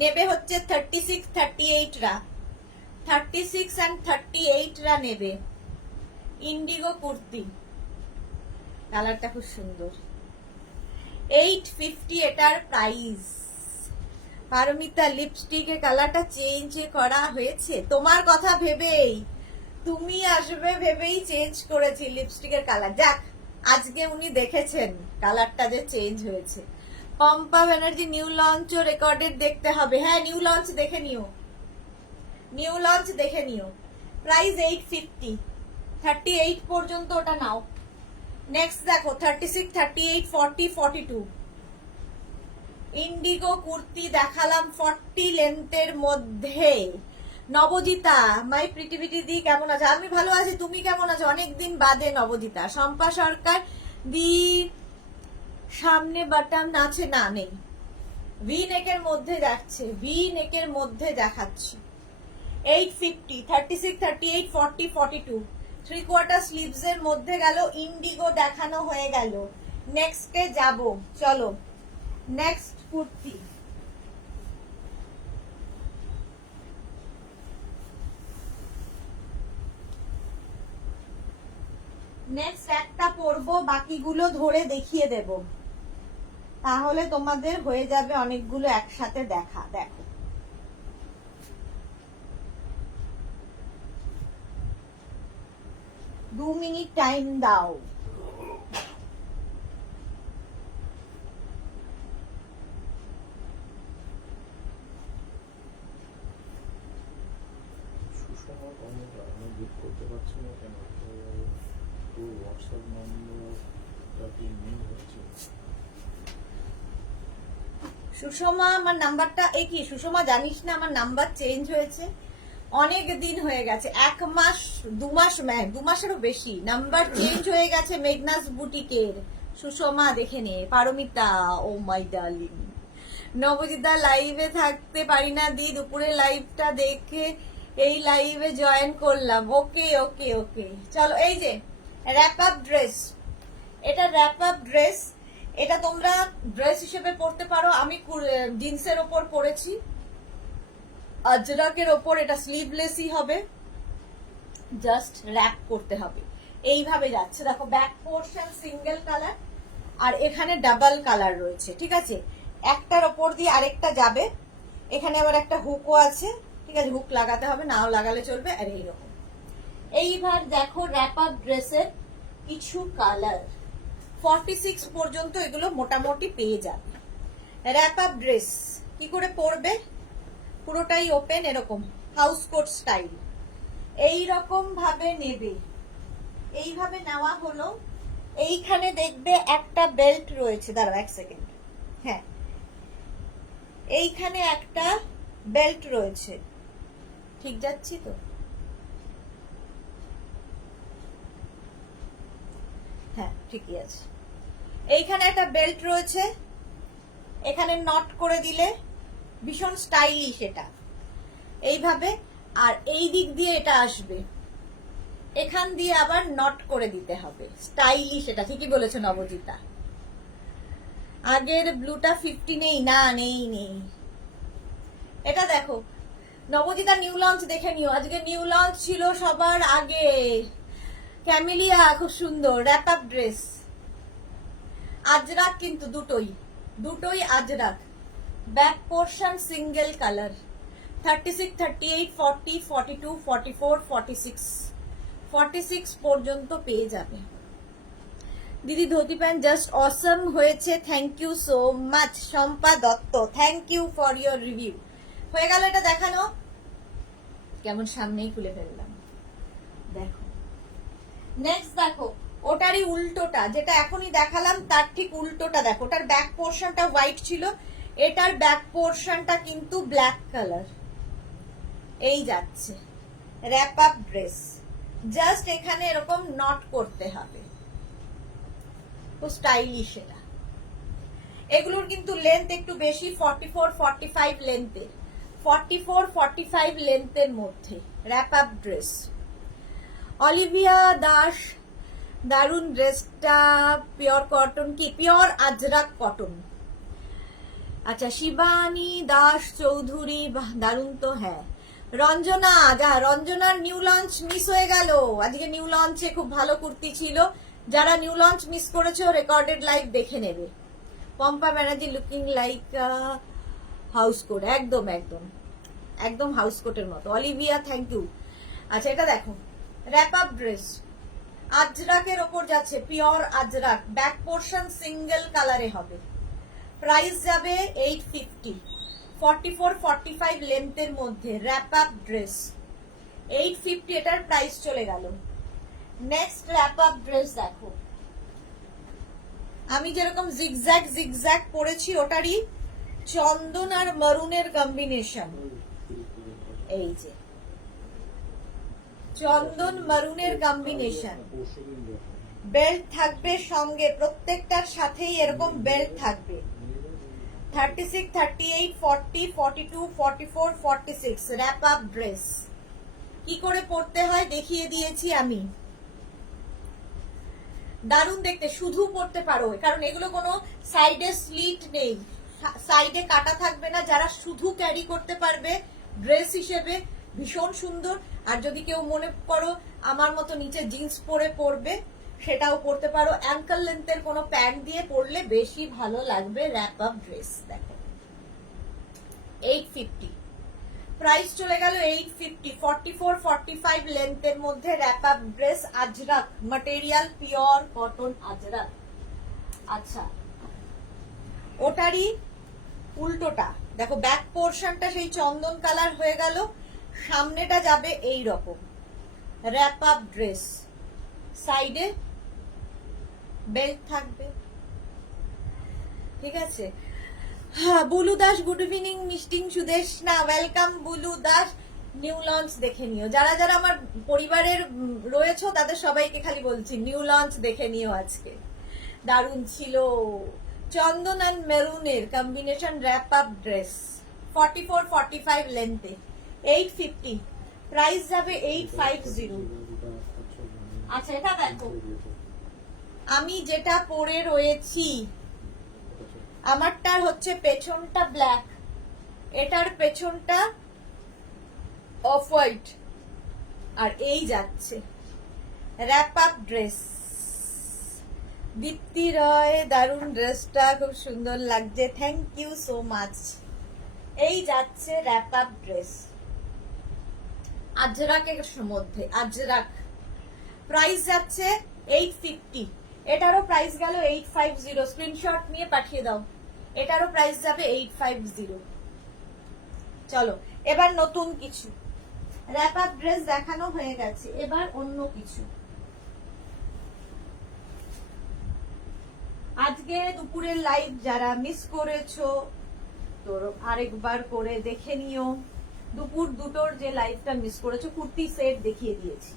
নেবে হচ্ছে 36, 38 রা, 36 and 38 রা নেবে ইন্ডিগো কুর্তি, কালারটা খুব সুন্দর। 850 এটার প্রাইস। পারমিতা, লিপস্টিকের কালারটা চেঞ্জ করা হয়েছে তোমার কথা ভেবেই, তুমি আসবে ভেবেই চেঞ্জ করেছি লিপস্টিকের কালার। যাক, আজকে উনি দেখেছেন কালারটা যে চেঞ্জ হয়েছে। Pampa Banerjee, new launch recorded দেখতে হবে। হ্যাঁ, নিউ লঞ্চ দেখে নিও, নিউ লঞ্চ দেখে নিও। প্রাইস 850, 38 পর্যন্ত ওটা নাও। নেক্সট দেখো 36, 38, 40, 42 ইন্ডিগো কুর্তি দেখালাম 40 লেন্থের মধ্যে। নবজিতা, মাই পৃথিবীটি দি কেমন আছে? আমি ভালো আছি, তুমি কেমন আছো? অনেকদিন বাদে নবজিতা। শম্পা সরকার দি, সামনে বাটন আছে না? নেই, ভি নেকের মধ্যে যাচ্ছে, ভি নেকের মধ্যে দেখাচ্ছি 850, 36, 38, 40, 42 3/4 স্লিভস এর মধ্যে গেল। ইন্ডিগো দেখানো হয়ে গেল, নেক্সটে যাব। চলো নেক্সট কুর্তি। নেক্সট একটা পরবো, বাকিগুলো ধরে দেখিয়ে দেব, তাহলে তোমাদের হয়ে যাবে অনেকগুলো একসাথে দেখা। দেখো 2 মিনিট টাইম দাও। সুষমা, আমার নাম্বারটা কি সুষমা জানিস না আমার নাম্বার চেঞ্জ হয়েছে? অনেক দিন হয়ে গেছে, 1 মাস দু মাসেরও বেশি নাম্বার চেঞ্জ হয়ে গেছে মেঘনাস বুটিকের। সুষমা দেখে নে, পারমিতা, ও মাই ডার্লিং। নবজিতা লাইভে থাকতে পারি না দি, দুপুরে লাইভটা দেখে এই লাইভে জয়েন করলাম। ওকে ওকে ওকে, চলো। এই যে র্যাপ আপ ড্রেস, এটা র্যাপ আপ ড্রেস, এটা তোমরা ড্রেস হিসেবে পরতে পারো। আমি জিন্সের ওপর পরেছি, আজরাকের ওপর। এটা স্লিভলেসই হবে, জাস্ট র্যাপ করতে হবে। এইভাবে যাচ্ছে, দেখো ব্যাক পোর্শন সিঙ্গেল কালার আর এখানে ডাবল কালার রয়েছে, ঠিক আছে। একটার ওপর দিয়ে আরেকটা যাবে, এখানে আবার একটা হুকও আছে, ঠিক আছে। হুক লাগাতে হবে, নাও লাগালে চলবে। আর এইরকম এইবার দেখো র্যাপ আপ ড্রেসের কিছু কালার 46 পর্যন্ত এগুলো মোটামুটি পেয়ে যাবে। র্যাপ আপ ড্রেস কি করে পরবে, পুরোটাই ওপেন, এরকম হাউস কোট স্টাইল। এইরকম ভাবে নেবে, এইভাবে নেওয়া হলো। এইখানে দেখবে একটা বেল্ট রয়েছে, দাঁড়াও এক সেকেন্ড, হ্যাঁ এইখানে একটা বেল্ট রয়েছে, ঠিক যাচ্ছি তো? হ্যাঁ ঠিকই আছে। এইখানে একটা বেল্ট রয়েছে, এখানে নট করে দিলে ভীষণ স্টাইলিশ এটা, এইভাবে। আর এই দিক দিয়ে এটা আসবে, এখান দিয়ে আবার নট করে দিতে হবে, স্টাইলিশ এটা। ঠিকই বলেছো নবজিতা। আগের ব্লুটা 50 নেই, না নেই নেই। এটা দেখো নবজিতা, নিউ লঞ্চ দেখে নিও, আজকে নিউ লঞ্চ ছিল সবার আগে। ক্যামেলিয়া খুব সুন্দর র্যাপ আপ ড্রেস, আজরাক কিন্তু দুটোই Ajrak. Back portion single colour, 36, 38, 40, 42, 44, 46 পর্যন্ত পেয়ে যাবে। দিদি ধুতি প্যান্ট জাস্ট অসম হয়েছে, thank you so much. Shampa Dutta, thank you for your review. হয়ে গেল এটা দেখানো, কেমন সামনেই খুলে ফেললাম। দেখো নেক্সট, দেখো ওটারই উল্টোটা, যেটা এখনই দেখালাম তার ঠিক উল্টোটা। দেখো ওটার ব্যাক পোর্শনটা হোয়াইট ছিল, এটার ব্যাক পোর্শনটা কিন্তু ব্ল্যাক কালার। এই যাচ্ছে র্যাপ আপ ড্রেস, জাস্ট এখানে এরকম নট করতে হবে, খুব স্টাইলিশ এটা। এগুলোর কিন্তু লেন্থ একটু বেশি, 44, 45 লেন্থের, 44, 45 লেন্থের মধ্যে rap up dress. Olivia Das, দারুন ড্রেসটা, পিওর কটন কি পিওর আজরাক কটন? আচ্ছা শিবানী দাস চৌধুরী, দারুন তো। হ্যাঁ রঞ্জনা, রঞ্জনার নিউ লঞ্চ মিস হয়ে গেল। আজকে নিউ লঞ্চে খুব ভালো কুর্তি ছিল, যারা নিউ লঞ্চ মিস করেছো রেকর্ডেড লাইভ দেখে নেবে। Pompa Banerjee looking like house coat, একদম একদম একদম হাউস কোটের মতো। Olivia thank you. আচ্ছা এটা দেখো র্যাপ আপ ড্রেস, আজরাকের ওপর যাচ্ছে, pure Ajrak. Back portion single কালারে হবে, প্রাইস যাবে 850, 44, 45 লেন্থের মধ্যে র্যাপ আপ ড্রেস, 850 এটার প্রাইস চলে গেল। নেক্সট র্যাপ আপ ড্রেস দেখো, আমি যেরকম জিগজ্যাগ জিগজ্যাগ পরেছি ওটারই চন্দন আর মারুনের কম্বিনেশন। এই যে চন্দন মারুনের কম্বিনেশন, বেল্ট থাকবে সঙ্গে, প্রত্যেকটার সাথেই এরকম বেল্ট থাকবে। 36, 38, 40, 42, 44, 46 র্যাপ আপ ড্রেস। কি করে পরতে হয় দেখিয়ে দিয়েছি আমি, দারুণ দেখতে, শুধু পরতে পারো, কারণ এগুলো কোনো সাইডে স্লিট নেই, সাইডে কাটা থাকবে না। যারা শুধু ক্যারি করতে পারবে ড্রেস হিসেবে ভীষণ সুন্দর। আর যদি কেউ মনে করো আমার মতো নিচে জিন্স পরে পরবে, সেটাও পরতে পারো। অ্যাঙ্কল লেন্থের কোনো প্যান্ট দিয়ে পরলে বেশি ভালো লাগবে র্যাপ আপ ড্রেস। দেখো 850 প্রাইস চলে গেল, 850, 44, 45 লেন্থের মধ্যে rap up dress, Ajrak material, pure cotton Ajrak. আচ্ছা ওটারই উল্টোটা দেখো, ব্যাক পোর্শনটা সেই চন্দন কালার হয়ে গেল, সামনেটা যাবে এই রকম র্যাপ আপ ড্রেস, সাইডে বেল্ট থাকবে, ঠিক আছে। হ্যাঁ বুলু দাস, গুড ইভিনিং। মিস্টিং Sudeshna, welcome Bulu Das. New launch দেখে নিও, যারা যারা আমার পরিবারের রয়েছে তাদের সবাইকে খালি বলছি নিউ লঞ্চ দেখে নিও আজকে, দারুণ ছিল। চন্দন অ্যান্ড মেরুনের কম্বিনেশন র্যাপ আপ ড্রেস, 44-45 লেন্থে, 850, প্রাইস যাবে 850। আচ্ছা এটা দেখো, আমি যেটা পরে রয়েছি আমারটার হচ্ছে পেছনটা ব্ল্যাক, এটার পেছনটা অফ হোয়াইট, আর এই যাচ্ছে র্যাপ আপ ড্রেস। দীপ্তি রয়, দারুণ ড্রেসটা খুব সুন্দর লাগছে, থ্যাংক ইউ সো মাচ। এই যাচ্ছে র্যাপ আপ ড্রেস আজরাকের মধ্যে, আজরাক, প্রাইস যাচ্ছে 850, এটারও প্রাইস গেল 850, স্ক্রিনশট নিয়ে পাঠিয়ে দাও, এটারও প্রাইস যাবে 850। চলো এবার নতুন কিছু, র্যাপ আপ ড্রেস দেখানো হয়ে গেছে, এবার অন্য কিছু। আজকে দুপুরের লাইভ যারা মিস করেছো তো আরেকবার করে দেখে নিও, দুপুর দুটোর যে লাইভটা মিস করেছো কুর্তি সেট দেখিয়ে দিয়েছি।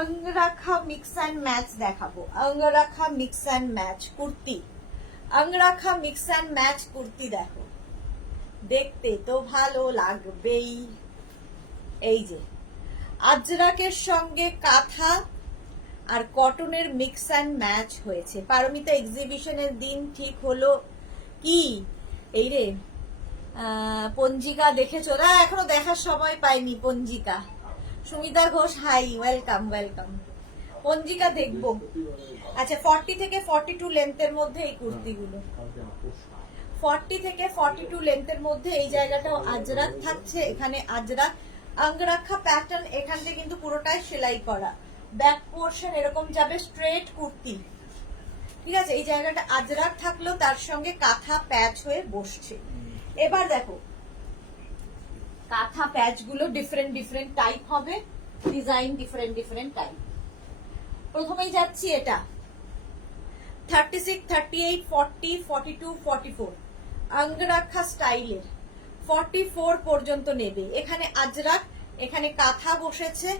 অঙ্গরাখা মিক্স অ্যান্ড ম্যাচ দেখাবো, angrakha mix and match kurti, angrakha mix and match kurti দেখো, দেখতে তো ভালো লাগবেই। এই যে আজরাকের সঙ্গে কাঁথা আর কটনের মিক্স অ্যান্ড ম্যাচ হয়েছে। পারমিতা এক্সিবিশনের দিন ঠিক হলো কি? এই রে পঞ্জিকা দেখেছো? না এখনো দেখার সময় পাইনি পঞ্জিকা। Sumita Ghosh hi, welcome welcome. পঞ্জিকা দেখবো। আচ্ছা 40 থেকে 42 লেন্থের মধ্যে এই কুর্তিগুলো, 40 থেকে 42 লেন্থের মধ্যে এই জায়গাটাও আজরাক থাকছে, এখানে আজরাক অঙ্গরাখা প্যাটার্ন, এখান থেকে কিন্তু পুরোটাই সেলাই করা, ব্যাক পোর্শন এরকম যাবে, স্ট্রেট কুর্তি, ঠিক আছে। এই জায়গাটা আজরাক থাকলেও তার সঙ্গে কাঁথা প্যাচ হয়ে বসছে। এবার দেখো কাঁথা প্যাচ গুলো ডিফারেন্ট ডিফারেন্ট টাইপ হবে, ডিজাইন ডিফারেন্ট ডিফারেন্ট টাইপ। প্রথমেই যাচ্ছি এটা 36, 38, 40, 42, 44 অঙ্গরাখা স্টাইলের, 44 পর্যন্ত নেবে। এখানে আজরাক, এখানে কাঁথা বসেছে,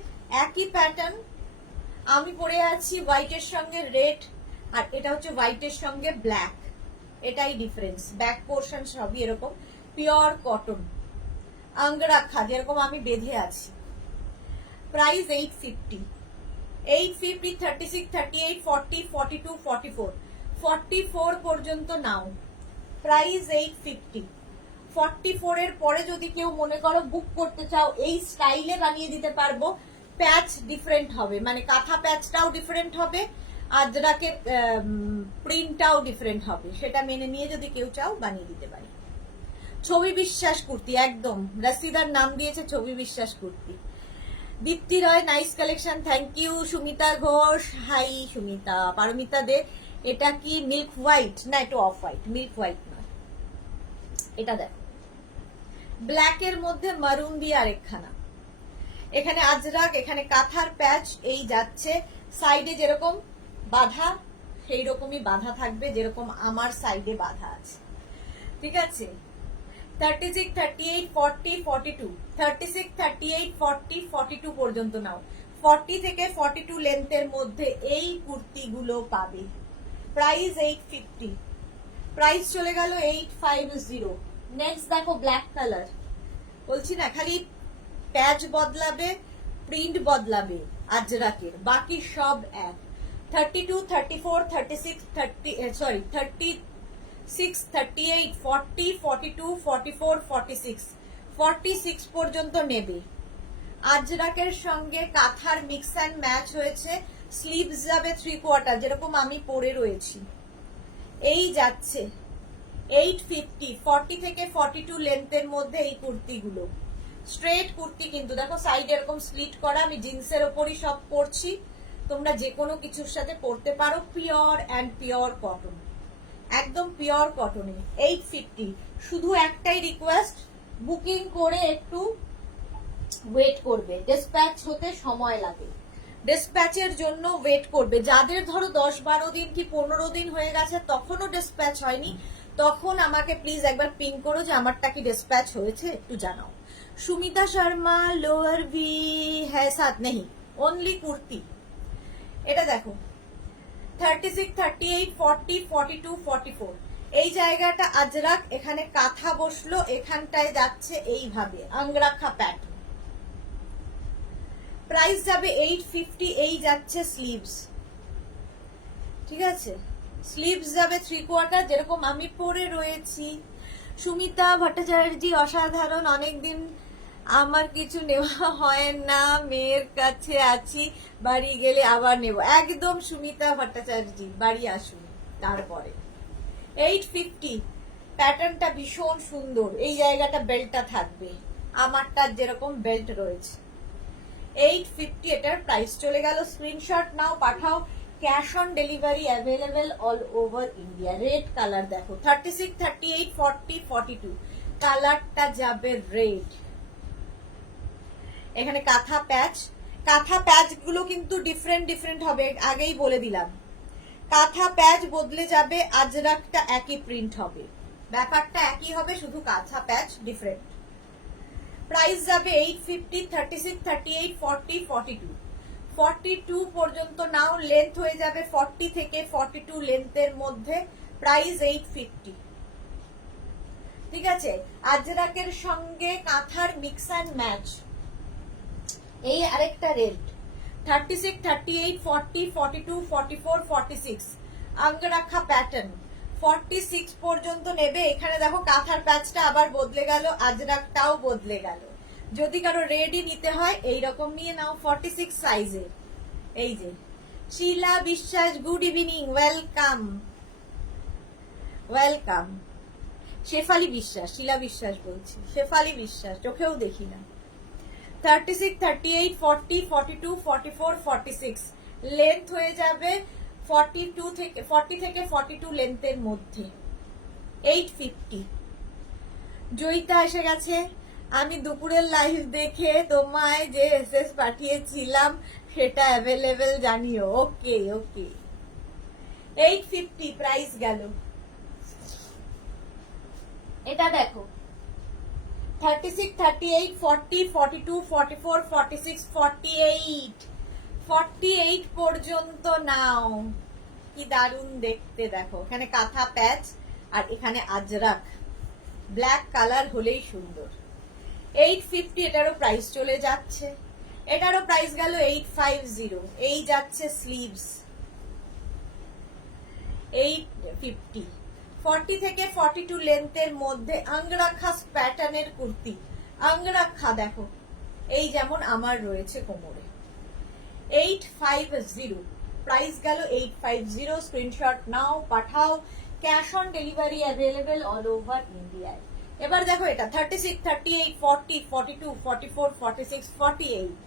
একই প্যাটার্ন। আমি পরে আছি হোয়াইটের সঙ্গে রেড, আর এটা হচ্ছে হোয়াইটের সঙ্গে ব্ল্যাক, এটাই ডিফারেন্স। ব্যাক পোর্শন সবই এরকম পিওর কটন অঙ্গরাখা, যেরকম আমি বেঁধে আছি। প্রাইস 850, 850, 36, 38, 40, 42, 44, 44 পর্যন্ত নাও, প্রাইস 850। 44 এর পরে যদি কেউ মনে করো বুক করতে চাও, এই স্টাইলে বানিয়ে দিতে পারবো। প্যাচ ডিফারেন্ট হবে, মানে কাঁথা প্যাচটাও ডিফারেন্ট হবে, আজরাকের প্রিন্টটাও ডিফারেন্ট হবে, সেটা মেনে নিয়ে যদি কেউ চাও বানিয়ে দিতে পারি। ছবি বিশ্বাস কুর্তি, একদম রাসিদার নাম দিয়েছে Chhabi Biswas kurti. Dipti Roy nice collection, thank you. Sumita Ghosh hi Sumita. Paramita De, এটা কি মিল্ক হোয়াইট? না এটা অফ হোয়াইট, মিল্ক হোয়াইট নয়। এটা দেখো ব্ল্যাক এর মধ্যে মারুন দিয়ে আরেকখানা, এখানে আজরাক, এখানে কাঁথার প্যাচ, এই যাচ্ছে সাইডে যেরকম বাঁধা সেই রকমই বাঁধা থাকবে, যেরকম আমার সাইডে বাঁধা আছে, ঠিক আছে। 36, 38, 40, 42, 36, 38, 40, 42 পর্যন্ত নাও। 40 থেকে 42 লেন্থের মধ্যে এই কুর্তিগুলো পাবে। প্রাইস 850, প্রাইস চলে গেল 850। নেক্সট দেখো ব্ল্যাক কালার, বলছি না খালি প্যাচ বদলাবে, প্রিন্ট বদলাবে আজরাকের, বাকি সব এক। 32, 34, 36, 36, 38, 40, 42, 44, 46, 46 পর্যন্ত নেবে। আজরাকের সঙ্গে কাঁথার মিক্স অ্যান্ড ম্যাচ হয়েছে, স্লিভস যাবে 3/4, যেরকম আমি পরে রয়েছি। এই যাচ্ছে 850, 40 থেকে 42 লেন্থের মধ্যে এই কুর্তিগুলো, স্ট্রেট কুর্তি কিন্তু দেখো সাইড এরকম স্লিট করা, আমি জিন্সের ওপরই সব পরছি, তোমরা যে কোনো কিছুর সাথে পরতে পারো, পিওর অ্যান্ড পিওর কটন, একদম পিওর কটনে। 850, শুধু একটাই রিকোয়েস্ট, বুকিং করে একটু ওয়েট করবে, ডিসপ্যাচ হতে সময় লাগে, ডিসপ্যাচের জন্য ওয়েট করবে। যাদের ধরো 10-12 দিন কি 15 দিন হয়ে গেছে তখনও ডিসপ্যাচ হয়নি, তখন আমাকে প্লিজ একবার পিং করো যে আমারটা কি ডিসপ্যাচ হয়েছে, একটু জানাও। সুমিতা শর্মা লোয়ার ভি হ্যাঁ সাথ নেই, অনলি কুর্তি। এটা দেখো 36, 38, 40, 42, 44, এই জায়গাটা আজরাক, এখানে কাঁথা বসলো, এখানটায় যাচ্ছে এইভাবে আংরাখা প্যাট। প্রাইস যাবে 850, এই যাচ্ছে স্লিভস, ঠিক আছে, স্লিভস যাবে 3/4 যেরকম আমি পরে রয়েছি। সুমিতা ভট্টাচার্য অসাধারণ, অনেকদিন আমার কিছু নেওয়া হয় না, মেয়ের কাছে আছি, বাড়ি গেলে আবার নেব। একদম সুমিতা ভট্টাচার্য, বাড়ি আসুন তারপরে। 850, প্যাটার্নটা ভীষণ সুন্দর, এই জায়গাটা বেল্টটা থাকবে, আমারটার যেরকম বেল্ট রয়েছে। 850 এটার প্রাইস চলে গেল। Screenshot now, Pathao. Cash on delivery available all over India. Red colour দেখো 36, 38, 40, 42, কালারটা যাবে রেড। এখানে কাঁথা প্যাচ, কাঁথা প্যাচ গুলো কিন্তু ডিফারেন্ট হবে, আগেই বলে দিলাম। কাঁথা প্যাচ বদলে যাবে, আজরাকটা একই প্রিন্ট হবে, ব্যাপারটা একই হবে, শুধু কাঁথা প্যাচ ডিফারেন্ট। প্রাইস যাবে 850, 36, 38, 40, 42, 42 পর্যন্ত নাও, লেন্থ হয়ে যাবে 40 থেকে 42 লেন্থের মধ্যে। প্রাইস 850, ঠিক আছে। আজরাকের সঙ্গে কাঁথার মিক্স অ্যান্ড ম্যাচ। এই আরেকটা রেড 36, 38, 40, 42, 44, 46, আঙ্গরাখা প্যাটার্ন 46 পর্যন্ত নেবে। এখানে দেখো কাঁথার প্যাচটা আবার বদলে গেল, আজরাকটাও বদলে গেল। যদি কারো রেডি নিতে হয় এইরকম নিয়ে নাও, 46 সাইজে। এই যে শিলা বিশ্বাস, good evening, welcome welcome. Shefali বিশ্বাস, শিলা বিশ্বাস বলছি, শেফালি বিশ্বাস, চোখেও দেখি না। 36, 38, 40, 42, 44, 46, লেন্থ হয়ে যাবে 42 থেকে 40 থেকে 42 লেন্থের মধ্যে। 850। জয়িতা এসে গেছে। আমি দুপুরের লাইভ দেখে তোমায় যে এসএস পাঠিয়েছিলাম সেটা অ্যাভেলেবেল জানিও। ওকে ওকে। 850 প্রাইস গেল। এটা দেখো 36, 38, 40, 42, 44, 46, 48, 48 পর্যন্ত নাও। কি দারুণ দেখতে দেখো, এখানে কাঁথা প্যাচ আর এখানে আজরাক, ব্ল্যাক কালার হলেই সুন্দর। 850 এটারও প্রাইস চলে যাচ্ছে। এটারও প্রাইস গেল 850। এই যাচ্ছে স্লিভস 850। 40 থেকে 42 লেন্থের মধ্যে আঙ্গরাখা প্যাটার্নের কুর্তি। আঙ্গরাখা দেখো, এই যেমন আমার রয়েছে কোমরে। 850 প্রাইস গেল 850। Screenshot now, Pathao. Cash on delivery available all over ইন্ডিয়ায়। এবার দেখো এটা 36, 38, 40, 42, 44, 46, 48,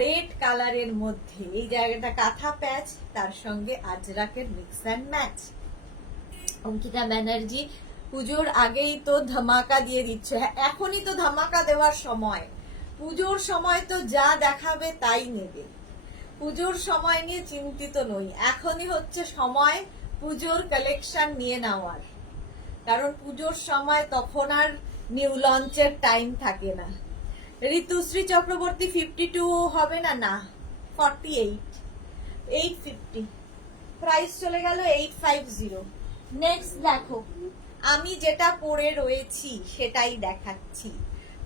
রেড কালারের মধ্যে। এই জায়গাটা কাঁথা প্যাচ, তার সঙ্গে আজরাকের mix and match. Ankita Banerjee, পুজোর আগেই তো ধামাকা দিয়ে দিচ্ছে। হ্যাঁ, এখনই তো ধামাকা দেওয়ার সময়। পুজোর সময় তো যা দেখাবে তাই নেবে। পুজোর সময় নিয়ে চিন্তিত নই, এখনই হচ্ছে সময় পুজোর কালেকশন নিয়ে নেওয়ার। কারণ পুজোর সময় তখন আর নিউ লঞ্চের টাইম থাকে না। ঋতুশ্রী চক্রবর্তী 52 হবে না? না, 48। 850 প্রাইস চলে গেল 850। নেক্সট দেখো, আমি যেটা পরে রয়েছি সেটাই দেখাচ্ছি।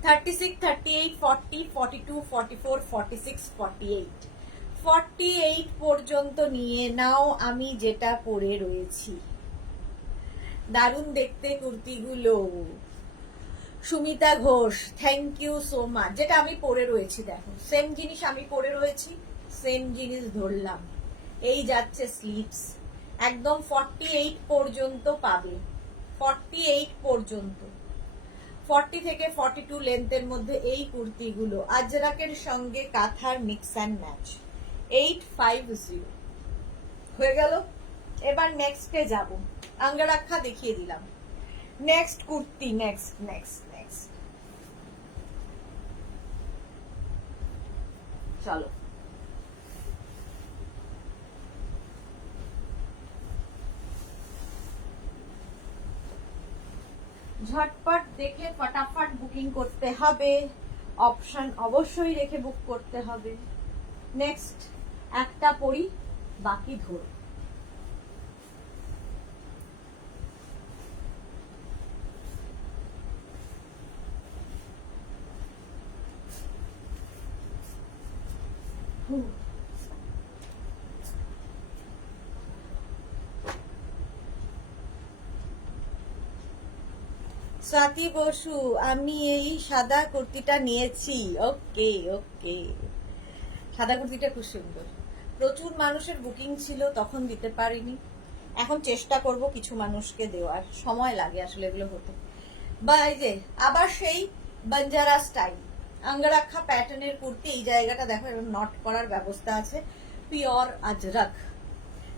36, 38, 40, 42, 44, 46, 48, 48 পর্যন্ত নিয়ে নাও। আমি যেটা পরে রয়েছি, দারুণ দেখতে কুর্তিগুলো। Sumita Ghosh, thank you so much. যেটা আমি পরে রয়েছি দেখো, সেম জিনিস আমি পরে রয়েছি, সেম জিনিস ধরলাম। এই যাচ্ছে স্লিভস, একদম 48 পর্যন্ত পাবে। 48 পর্যন্ত, 40 থেকে 42 লেন্থের মধ্যে এই কুর্তিগুলো। আজরাকের সঙ্গে কাঁথার মিক্স অ্যান্ড ম্যাচ। 850 হয়ে গেল। এবার নেক্সটে যাব। আঙ্গরাক্ষা দেখিয়ে দিলাম। Next kurti, next next next চলো। ঝটপট দেখে ফটাফট বুকিং করতে হবে, অপশন অবশ্যই রেখে বুক করতে হবে। নেক্সট একটা পরি, বাকি ধরো। স্বাতি বসু, আমি এই সাদা কুর্তিটা নিয়েছি। ওকে ওকে, সাদা কুর্তিটা খুব সুন্দর। প্রচুর মানুষের বুকিং ছিল, তখন দিতে পারিনি। এখন চেষ্টা করব কিছু মানুষকে দেওয়ার, সময় লাগে আসলে এগুলো হতে। বা এই যে আবার সেই বাঞ্জারা স্টাইল আঙ্গরাক্ষা প্যাটার্নের কুর্তি। এই জায়গাটা দেখো এরকম নট করার ব্যবস্থা আছে। পিওর আজরাক,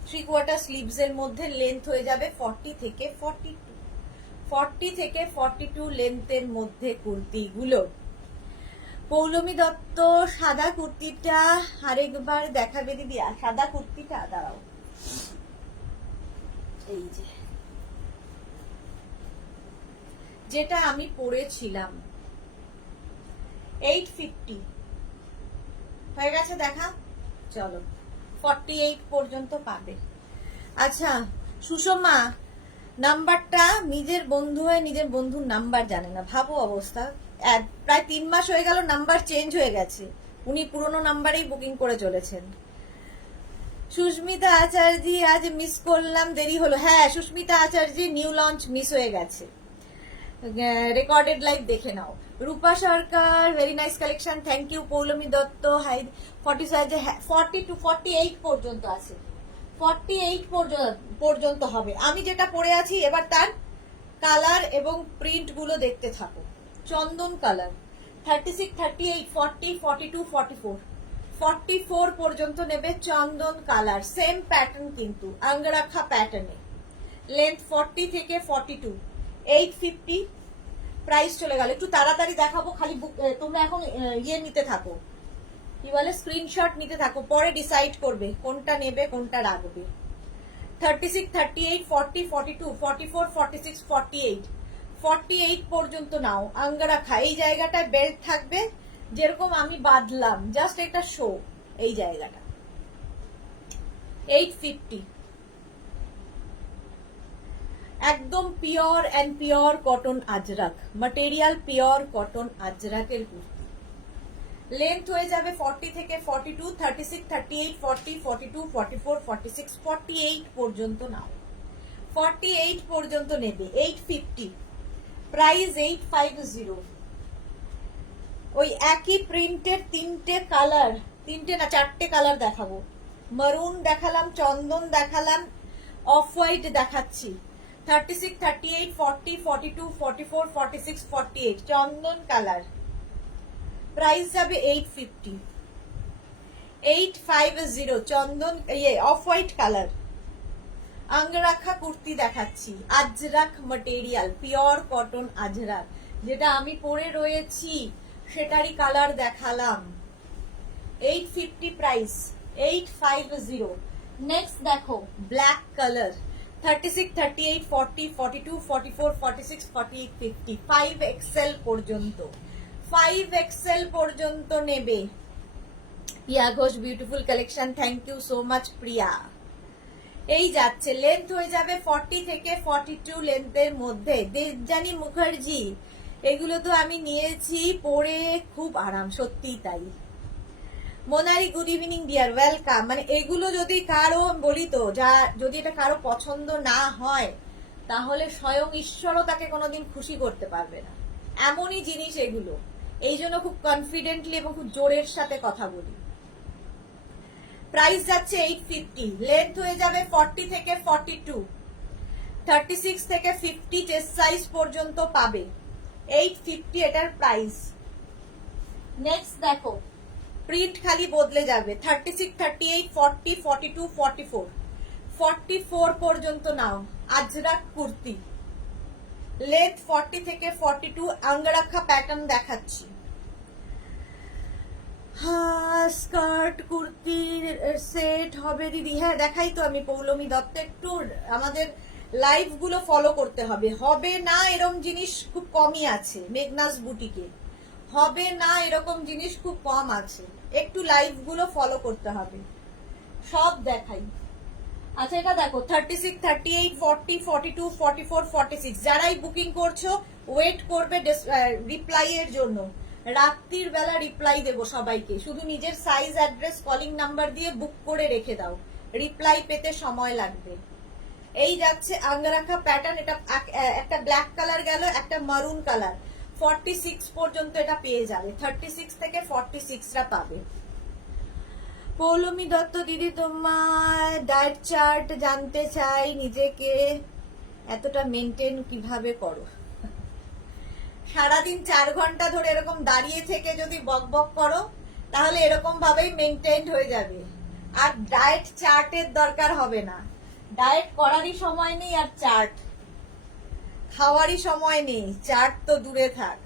3/4 স্লিভস এর মধ্যে, লেন্থ হয়ে যাবে 40 থেকে 42 লেন্থের মধ্যে কুর্তিগুলো। পৌলমী দত্ত, সাদা কুর্তিটা আরেকবার দেখাবে দিদি। সাদা কুর্তিটা দাঁড়াও, এই যে যেটা আমি পরেছিলাম 850 হয়ে গেছে দেখা। চলো 48 পর্যন্ত পাবে। আচ্ছা সুষমা, নাম্বারটা নিজের বন্ধু হয়ে নিজের বন্ধুর নাম্বার জানে না, ভাবো অবস্থা। প্রায় 3 মাস হয়ে গেল, নাম্বার চেঞ্জ হয়ে গেছে, উনি পুরনো নাম্বারেই বুকিং করে চলেছেন। সুস্মিতা আচার্য, আজ মিস করলাম, দেরি হলো। হ্যাঁ Susmita Acharya, new launch miss হয়ে গেছে, রেকর্ডেড লাইভ দেখে নাও। Rupa Sarkar, very nice collection, thank you. Poulami Dutta, hi 40 সাইজে, 40 to 48 পর্যন্ত আছে, 48 পর্যন্ত হবে। আমি যেটা পরে আছি এবার তার কালার এবং প্রিন্ট গুলো দেখতে থাকো। চন্দন কালার, 36, 38, 40, 42, 44, 44 পর্যন্ত নেবে। চন্দন কালার, সেম প্যাটার্ন কিন্তু আঙ্গরাখা প্যাটার্নে, লেন্থ 40 থেকে 42, 850 প্রাইস চলে গেল। একটু তাড়াতাড়ি দেখাবো, খালি তোমরা এখন ইয়ে নিতে থাকো, কি বলে, স্ক্রিনশট নিতে থাকো, পরে ডিসাইড করবে কোনটা নেবে কোনটা রাখবে। 36, 38, 40, 42, 44, 46, 48, 48 পর্যন্ত নাও। আঙ্গরাখা, এই জায়গাটায় বেল্ট থাকবে, যেরকম আমি বাঁধলাম, জাস্ট একটা শো। এই জায়গাটা 850, একদম pure and pure cotton ajrakh material, pure cotton আজরাকের কুর্তি। লেন্থ হয়ে যাবে 40 থেকে 42, 36, 38, 40, 42, 44, 46, 48 পর্যন্ত নাও। 48 পর্যন্ত নেবে। 850, প্রাইস 850। ওই একই প্রিন্টের 3টে কালার, 3টে না 4টে কালার দেখাবো। মারুন দেখালাম, চন্দন দেখালাম, অফ হোয়াইট দেখাচ্ছি। 36, 38, 40, 42, 44, 46, 48 চন্দন কালার, প্রাইস যাবে 850। 850 চন্দন, অফ হোয়াইট কালার আঙ্গরাখা কুর্তি দেখাচ্ছি। Ajrak material, pure cotton Ajrak, যেটা আমি পরে রয়েছি সেটারই কালার দেখালাম। 850 প্রাইস, 850। নেক্সট দেখো ব্ল্যাক কালার, 36, 38, 40, 42, 44, 46, 48, 50, 5XL পর্যন্ত, 5XL পর্যন্ত নেবে। Priya Ghosh, beautiful collection, thank you so much Priya. এই যাচ্ছে, লেন্থ হয়ে যাবে 40 থেকে 42 লেন্থের মধ্যে। দেবযানী মুখার্জি, এগুলো তো আমি নিয়েছি, পরে খুব আরাম, সত্যিই তাই। মোনারি, গুড ইভিনিং ডিয়ার, ওয়েলকাম। মানে এগুলো যদি কারো বলি তো, যা যদি এটা কারো পছন্দ না হয় তাহলে স্বয়ং ঈশ্বরও তাকে কোনোদিন খুশি করতে পারবে না, এমনই জিনিস এগুলো। এই জন্য খুব কনফিডেন্টলি এবং খুব জোরের সাথে কথা বলি। প্রাইস যাচ্ছে 850, লেন্থ হয়ে যাবে 40 থেকে 42, 36 থেকে 50 চেস্ট সাইজ পর্যন্ত পাবে। 850 এটার প্রাইস। নেক্সট দেখো, প্রিন্ট খালি বদলে যাবে। 36, 38, 40, 42, 44, 44 পর্যন্ত নাও। আজরাক কুর্তি, লেন্থ 40 থেকে 42, আঙ্গরাখা প্যাটার্ন দেখাচ্ছি। হ্যাঁ স্কার্ট কুর্তির সেট হবে দিদি। হ্যাঁ দেখাই তো আমি। পৌলমী দত্ত, একটু আমাদের লাইভ গুলো ফলো করতে হবে। হবে না এরকম জিনিস খুব কমই আছে মেঘনাস বুটিকে, হবে না এরকম জিনিস খুব কম আছে, একটু লাইভ গুলো ফলো করতে হবে। সব দেখাই। আচ্ছা এটা দেখো 36, 38, 40, 42, 44, 46 যারাই বুকিং করছো ওয়েট করবে রিপ্লাই এর জন্য। রাত্রির বেলা রিপ্লাই দেবো সবাইকে, শুধু নিজের সাইজ অ্যাড্রেস কলিং নাম্বার দিয়ে বুক করে রেখে দাও, রিপ্লাই পেতে সময় লাগবে। এই যাচ্ছে আঙ্গারাখা প্যাটার্ন, এটা একটা ব্ল্যাক কালার গেল, একটা মারুন কালার। 46 পর্যন্ত এটা পেয়ে যাবে, 36 থেকে 46টা পাবে। পৌলমী দত্ত দিদি তোমার ডায়েট চার্ট জানতে চাই, নিজেকে এতটা মেনটেন কিভাবে করো? সারাদিন 4 ঘন্টা ধরে এরকম দাঁড়িয়ে থেকে যদি বক বক করো তাহলে এরকম ভাবেই মেনটেন হয়ে যাবে, আর ডায়েট চার্টের দরকার হবে না। ডায়েট করারই সময় নেই আর চার্ট খাওয়ারই সময় নেই, চার্ট তো দূরে থাক।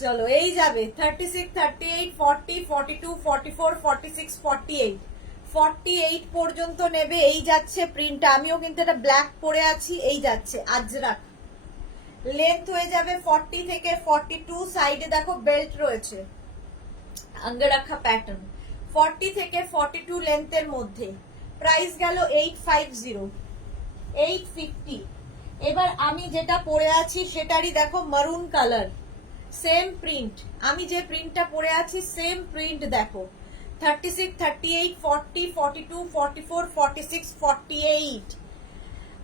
চলো এই যাবে 36, 38, 40, 42, 44, 46, 48, 48 পর্যন্ত নেবে। এই যাচ্ছে প্রিন্টটা, আমিও কিন্তু এটা ব্ল্যাক পরে আছি। এই যাচ্ছে আজরাক, লেন্থ হয়ে যাবে 40 থেকে 42, সাইডে দেখো বেল্ট রয়েছে, আঙ্গারাখা প্যাটার্ন। 40 থেকে 42 লেন্থের মধ্যে, প্রাইস গেল 850, 850। এবার আমি যেটা পরে আছি সেটারই দেখো মারুন কালার, সেম প্রিন্ট, আমি যে প্রিন্টটা পরে আছি সেম প্রিন্ট দেখো। 36, 38, 40, 42, 44, 46, 48।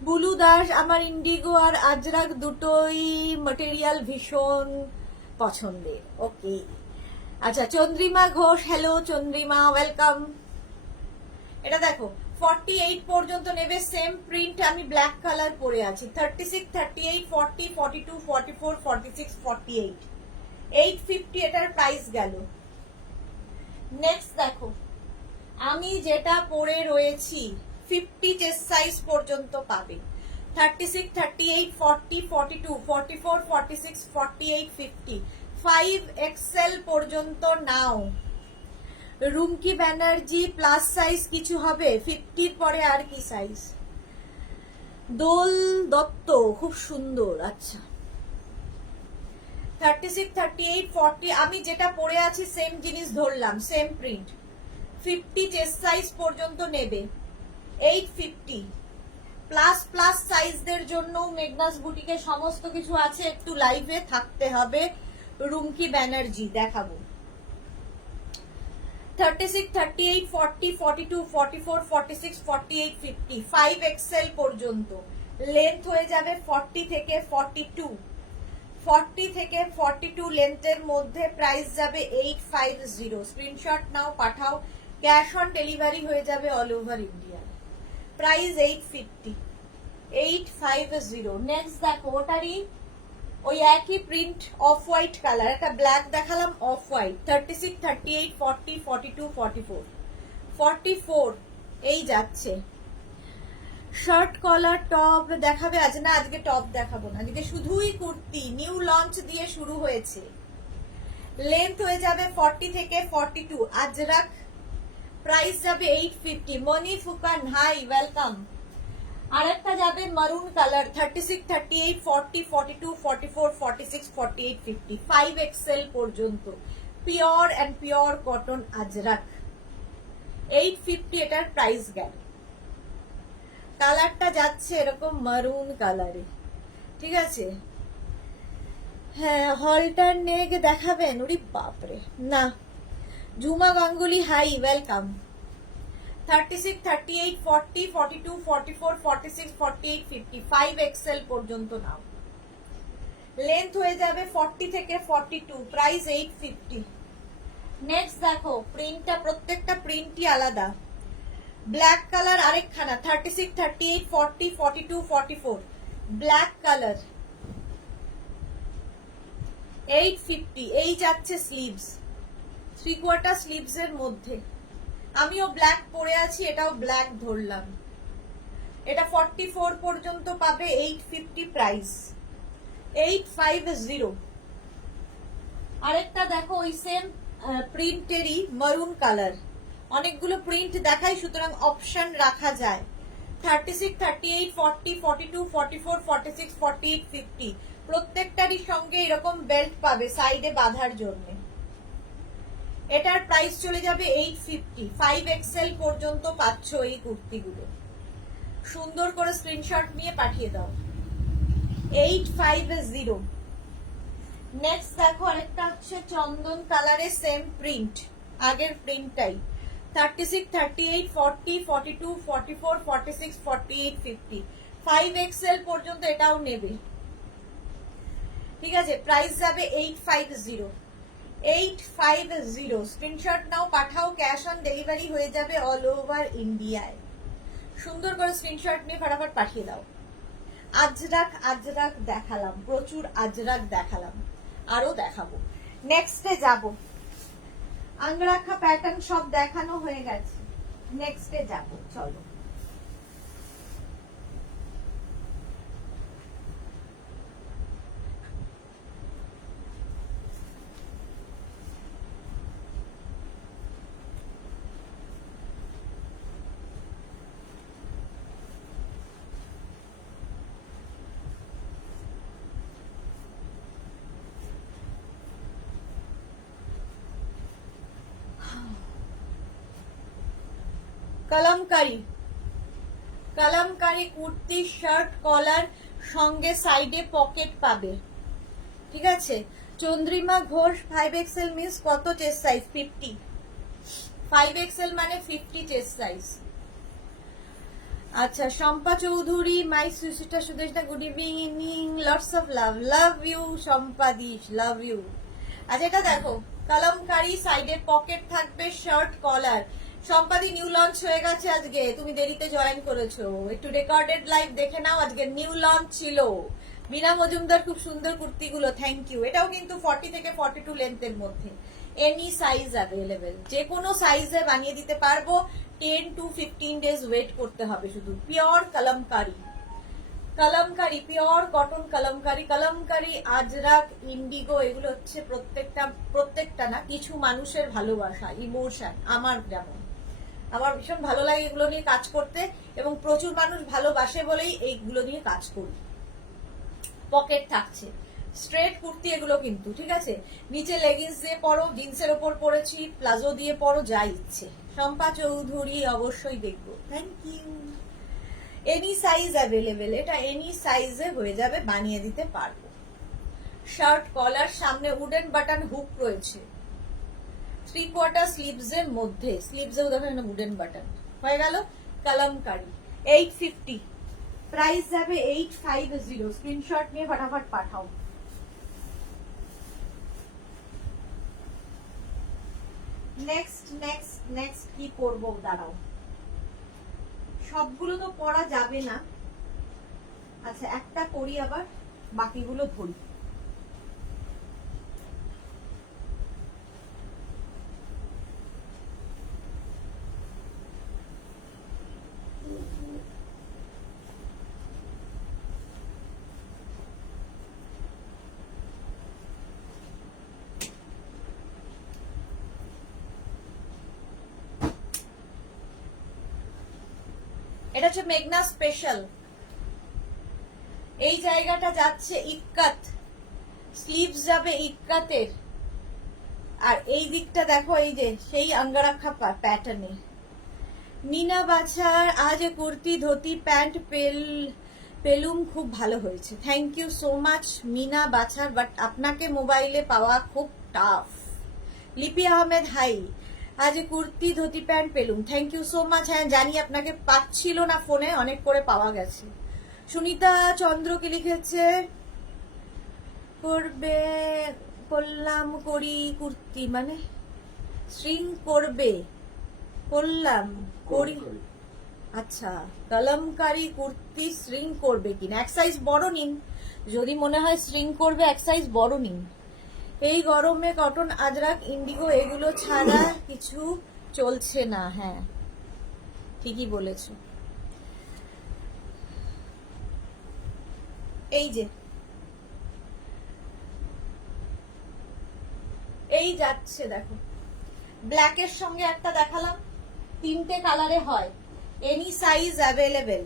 বুলু দাস, আমার ইন্ডিগো আর আজরাক দুটোই ম্যাটেরিয়াল ভীষণ পছন্দের। ওকে আচ্ছা চন্দ্রিমা ঘোষ, হ্যালো চন্দ্রিমা, ওয়েলকাম। এটা দেখো 48 পর্যন্ত নেবে, সেম প্রিন্ট, আমি ব্ল্যাক কালার পরে আছি। 36, 38, 40, 42, 44, 46, 48, 850 এটার প্রাইস গেল। নেক্সট দেখো আমি যেটা পরে রয়েছি 50 চেস্ট সাইজ পর্যন্ত পাবে। 36, 38, 40, 42, 44, 46, 48, 50, 5XL পর্যন্ত নাও। রুমকি ব্যানার্জি, প্লাস সাইজ কিছু হবে? 50 পরে আর কি সাইজ? দোল দত্ত, খুব সুন্দর। আচ্ছা 36, 38, 40 আমি যেটা পরে আছি সেম জিনিস ধরলাম, সেম প্রিন্ট। 50 চেস্ট সাইজ পর্যন্ত নেবে, 850। প্লাস প্লাস সাইজদের জন্য মেঘনাস বুটিকে সমস্ত কিছু আছে, একটু লাইভে থাকতে হবে। রুমকি ব্যানার্জি দেখাবো। 36, 38, 40, 42, 44, 46, 48, 50, 5XL পর্যন্ত। লেন্থ হয়ে যাবে 40 থেকে 42, 40 থেকে 42 লেন্থের মধ্যে। প্রাইস যাবে 850। Screenshot now, Pathao, cash on delivery হয়ে যাবে all over India. Price 850, 850। Next দেখো ওটারই ওই একই প্রিন্ট, অফ হোয়াইট কালার, একটা ব্ল্যাক দেখালাম, অফ হোয়াইট। 36, 38, 40, 42, 44, 44 এই যাচ্ছে। শার্ট কলার টপ দেখাবে আজ? না আজকে টপ দেখাবো না, আজকে শুধুই কুর্তি, নিউ লঞ্চ দিয়ে শুরু হয়েছে। লেন্থ হয়ে যাবে 40 থেকে 42, আজরাক। প্রাইস যাবে 850। মনি ফুকান, হাই, ওয়েলকাম। আরেকটা যাবে মারুন কালার, 36, 38, 40, 42, 44, 46, 48, 50, 5XL পর্যন্ত। Pure and pure cotton Ajrak, 850 এটার প্রাইস গেল। কালারটা যাচ্ছে এরকম মারুন কালারে, ঠিক আছে। হ্যাঁ হলটার নেক দেখাবেন? ওরে বাপরে না। Jhuma Ganguly, high, welcome. 36, 38, 40, 42, 44, 46, 48, 50, 5XL পর্যন্ত নাও। লেন্থ হয়ে যাবে 40 থেকে 42, প্রাইস 850। নেক্সট দেখো প্রিন্টটা, প্রত্যেকটা প্রিন্টই আলাদা। ব্ল্যাক কালার আরেকখানা, 36, 38, 40, 42, 44, ব্ল্যাক কালার, 850। এই যাচ্ছে স্লিভস, 3/4 স্লিভস এর মধ্যে। আমিও ব্ল্যাক পরে আছি, এটাও ব্ল্যাক ধরলাম। এটা 44 পর্যন্ত পাবে, 850 প্রাইস, 850। আরেকটা দেখো ওই সেম প্রিন্টেরই মারুন কালার, অনেকগুলো প্রিন্ট দেখাই সুতরাং অপশন রাখা যায়। 36, 38, 40, 42, 44, 46, 48, 50 প্রত্যেকটারই সঙ্গে এরকম বেল্ট পাবে সাইডে বাঁধার জন্য। এটার প্রাইস চলে যাবে 850। 5XL পর্যন্ত পাচ্ছ এই কুর্তিগুলো। সুন্দর করে স্ক্রিনশট নিয়ে পাঠিয়ে দাও। 850। নেক্সট দেখো আরেকটা হচ্ছে চন্দন কালারের সেম প্রিন্ট, আগের প্রিন্টটাই। 36, 38, 40, 42, 44, 46, 48, 50 5XL পর্যন্ত এটাও নেবে। ঠিক আছে, প্রাইস যাবে 850। 850 screenshot now, Pathao, cash on delivery হয়ে যাবে অল ওভার ইন্ডিয়ায়। সুন্দর করে স্ক্রিনশট নিয়ে ফটাফট পাঠিয়ে দাও। আজরাক আজরাক দেখালাম, প্রচুর আজরাক দেখালাম, আরো দেখাবো। নেক্সটে যাব, আংরাখা প্যাটার্ন সব দেখানো হয়ে গেছে, নেক্সটে যাব, চলো। কলমকারি, কলমকারি কুর্তি, শার্ট কলার সঙ্গে সাইডে পকেট পাবে। ঠিক আছে, চন্দ্রিমা ঘোষ 5XL মিন্স কত চেস্ট সাইজ? 50। 5XL মানে 50 চেস্ট সাইজ। আচ্ছা, শম্পা চৌধুরী, মাই সুসিটা Sudeshna, good evening, lots of love, love you Shampa this, love you. আচ্ছা, এটা দেখো কলমকারি, সাইডে পকেট থাকবে, শার্ট কলার। সম্পাদি নিউ লঞ্চ হয়ে গেছে আজকে, তুমি দেরিতে জয়েন করেছো, একটু রেকর্ডেড লাইভ দেখে নাও, আজকে নিউ লঞ্চ ছিল। বিনা মজুমদার, খুব সুন্দর কুর্তিগুলো, থ্যাংক ইউ। এটাও কিন্তু 40 থেকে 42 লেন্থের মধ্যে, এনি সাইজ অ্যাভেলেবেল, যে কোনো সাইজে বানিয়ে দিতে পারবো। 10 to 15 ডেজ ওয়েট করতে হবে শুধু। Pure kalamkari, kalamkari pure cotton kalamkari, kalamkari, Ajrak, Indigo, এগুলো হচ্ছে প্রত্যেকটা না, কিছু মানুষের ভালোবাসা, ইমোশন। আমার যেমন, আমার ভীষণ ভালো লাগে এগুলো নিয়ে কাজ করতে, এবং প্রচুর মানুষ ভালোবাসে বলেই এইগুলো নিয়ে কাজ করি। পকেট থাকছে, স্ট্রেট কুর্তি এগুলো কিন্তু, ঠিক আছে। নিচে লেগিংস দিয়ে পরো, জিন্সের ওপর পরেছি, প্লাজো দিয়ে পরো, যা ইচ্ছে। শম্পা চৌধুরী, অবশ্যই দেখবো, thank you. Any size available, এটা এনি সাইজে হয়ে যাবে, বানিয়ে দিতে পারবো। শার্ট কলার, সামনে উডেন বাটন হুক রয়েছে, 3/4 স্লিভস এর মধ্যে, স্লিভসেও দেখো না উডেন বাটন। হয়ে গেল কলমকারি। 850 প্রাইস যাবে, 850। স্ক্রিনশট নিয়ে ফটাফট পাঠাও। নেক্সট নেক্সট নেক্সট কি পরবো, দাঁড়াও, সবগুলো তো পরা যাবে না। আচ্ছা, একটা করি, আবার বাকিগুলো ধরি। এটা হচ্ছে মেঘনা স্পেশাল। এই জায়গাটা যাচ্ছে ইক্কাত, স্লিভস যাবে ইক্কাতের, আর এই দিকটা দেখো, এই যে সেই আঙ্গারাখা প্যাটার্নে। মিনা বাছার, আজ কুর্তি, ধুতি, প্যান্ট পেলুম, খুব ভালো হয়েছে, thank you so much Mina Bachhar, but আপনাকে মোবাইলে পাওয়া খুব টাফ। লিপি আহমেদ, হাই, আজ কুর্তি, ধুতি, প্যান্ট পেলুম, থ্যাংক ইউ সো মাচ। হ্যাঁ জানি আপনাকে পাচ্ছিল না ফোনে, অনেক করে পাওয়া গেছে। সুনিতা চন্দ্র কি লিখেছে, করবে, করলাম, করি কুর্তি মানে স্ট্রিং করবে, করলাম, করি। আচ্ছা, কলমকারি কুর্তি স্ট্রিং করবে কিনা, এক সাইজ বড় নিন, যদি মনে হয় স্ট্রিং করবে এক সাইজ বড় নিন। এই গরমে কটন, আজরাক, ইন্ডিগো এগুলো ছাড়া কিছু চলছে না। হ্যাঁ ঠিকই বলেছ। এই যে এই যাচ্ছে দেখো, ব্ল্যাকের সঙ্গে একটা দেখালাম, 3টে কালারে হয়, any size available,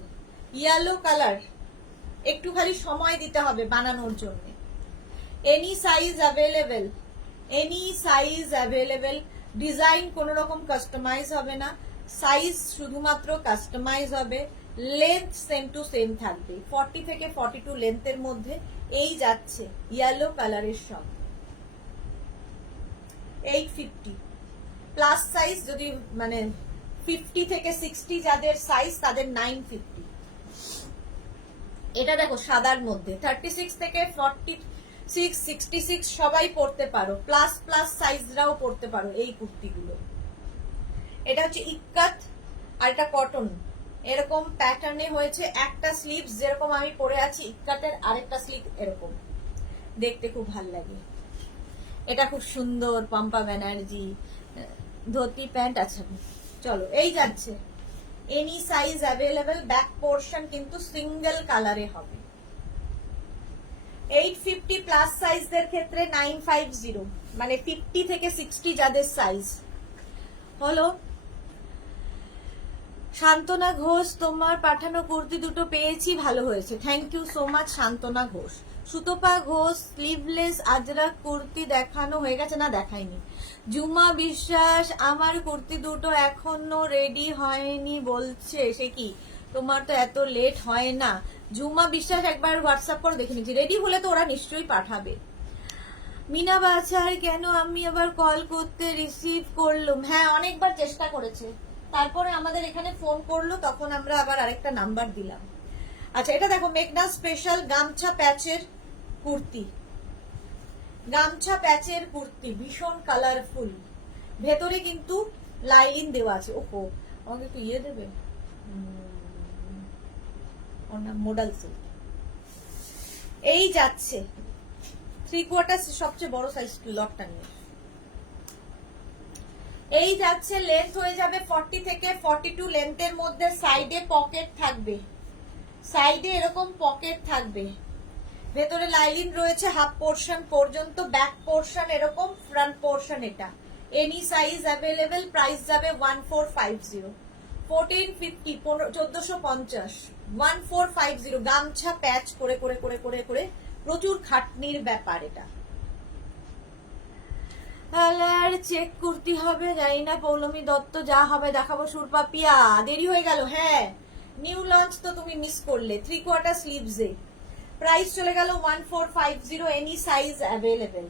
yellow colour, একটু খালি সময় দিতে হবে বানানোর জন্য। Any size available, any size available. Design কোনো রকম কাস্টমাইজ হবে না, সাইজ শুধুমাত্র কাস্টমাইজ হবে। লেন্থ সেম টু সেম থাকবে, 40 থেকে 42 লেন্থের মধ্যে এই যাচ্ছে ইয়েলো কালারের সঙ্গে। 850 প্লাস সাইজ, যদি মানে 50 থেকে 60 যাদের সাইজ তাদের 950। এটা দেখো সাদার মধ্যে 36 থেকে 46, 66 সবাই পরতে পারো, প্লাস প্লাস সাইজরাও পরতে পারো এই কুর্তিগুলো। এটা হচ্ছে ইক্কাত আর এটা কটন, এরকম প্যাটার্নে হয়েছে। একটা স্লিভস যেরকম আমি পরে আছি ইক্কাতের, আরেকটা স্লিভ এরকম, দেখতে খুব ভাল লাগে। এটা খুব সুন্দর, পম্পা ব্যানার্জি ধুতি প্যান্ট আছে। চলো এই যাচ্ছে any size available. Back portion কিন্তু সিঙ্গেল কালারে হবে। 850 প্লাস সাইজদের ক্ষেত্রে 950, মানে 50 থেকে 60 যাদের সাইজ হলো। শান্তনা ঘোষ, তোমার পাঠানো কুর্তি দুটো পেয়েছি, ভালো হয়েছে, thank you so much Shantana Ghosh. Sutapa Ghosh, sleeveless Ajrak kurti দেখানো হয়ে গেছে, না দেখায়নি। জুমা বিশ্বাস, আমার কুর্তি দুটো এখনো রেডি হয়নি বলছে, সে কি তোমার তো এত লেট হয় না। জুমা বিশ্বাস একবার হোয়াটসঅ্যাপ করে দেখে নিচ্ছি, রেডি হলে তো ওরা নিশ্চয়ই পাঠাবে। মিনা বাছার, কেন আমি আবার কল করতে রিসিভ করলাম? হ্যাঁ অনেকবার চেষ্টা করেছে, তারপরে আমাদের এখানে ফোন করলো, তখন আমরা আবার আরেকটা নাম্বার দিলাম। আচ্ছা এটা দেখো মেঘনা স্পেশাল গামছা প্যাচের কুর্তি, গামছা প্যাচের কুর্তি, ভীষণ কালারফুল, ভেতরে কিন্তু লাইলিন দেওয়া আছে। ওহো আমাকে একটু ইয়ে দেবে, মোডাল সিল্ক। এই যাচ্ছে 3/4 সবচেয়ে বড় সাইজ লটটা নিয়ে। এই যাচ্ছে লেন্থ হয়ে যাবে 40 থেকে 42 লেন্থের মধ্যে। সাইডে পকেট থাকবে, সাইডে এরকম পকেট থাকবে, ভেতরে লাইলিন রয়েছে হাফ পোর্শন পর্যন্ত, ব্যাক পোর্শন এরকম, ফ্রন্ট পোর্শন এটা। এনি সাইজ অ্যাভেলেবেল, প্রাইস যাবে 1450, 1450, 1450, 1450। গামছা প্যাচ করে করে করে করে করে, প্রচুর খাটনির ব্যাপার এটা। কালার চেক করতে হবে, জানি না পৌলমী দত্ত, যা হবে দেখাবো। সুরপাপিয়া, দেরি হয়ে গেল, হ্যাঁ নিউ লঞ্চ তো তুমি মিস করলে। 3/4 স্লিভসে প্রাইস চলে গেল 1450, এনি সাইজ অ্যাভেলেবেল।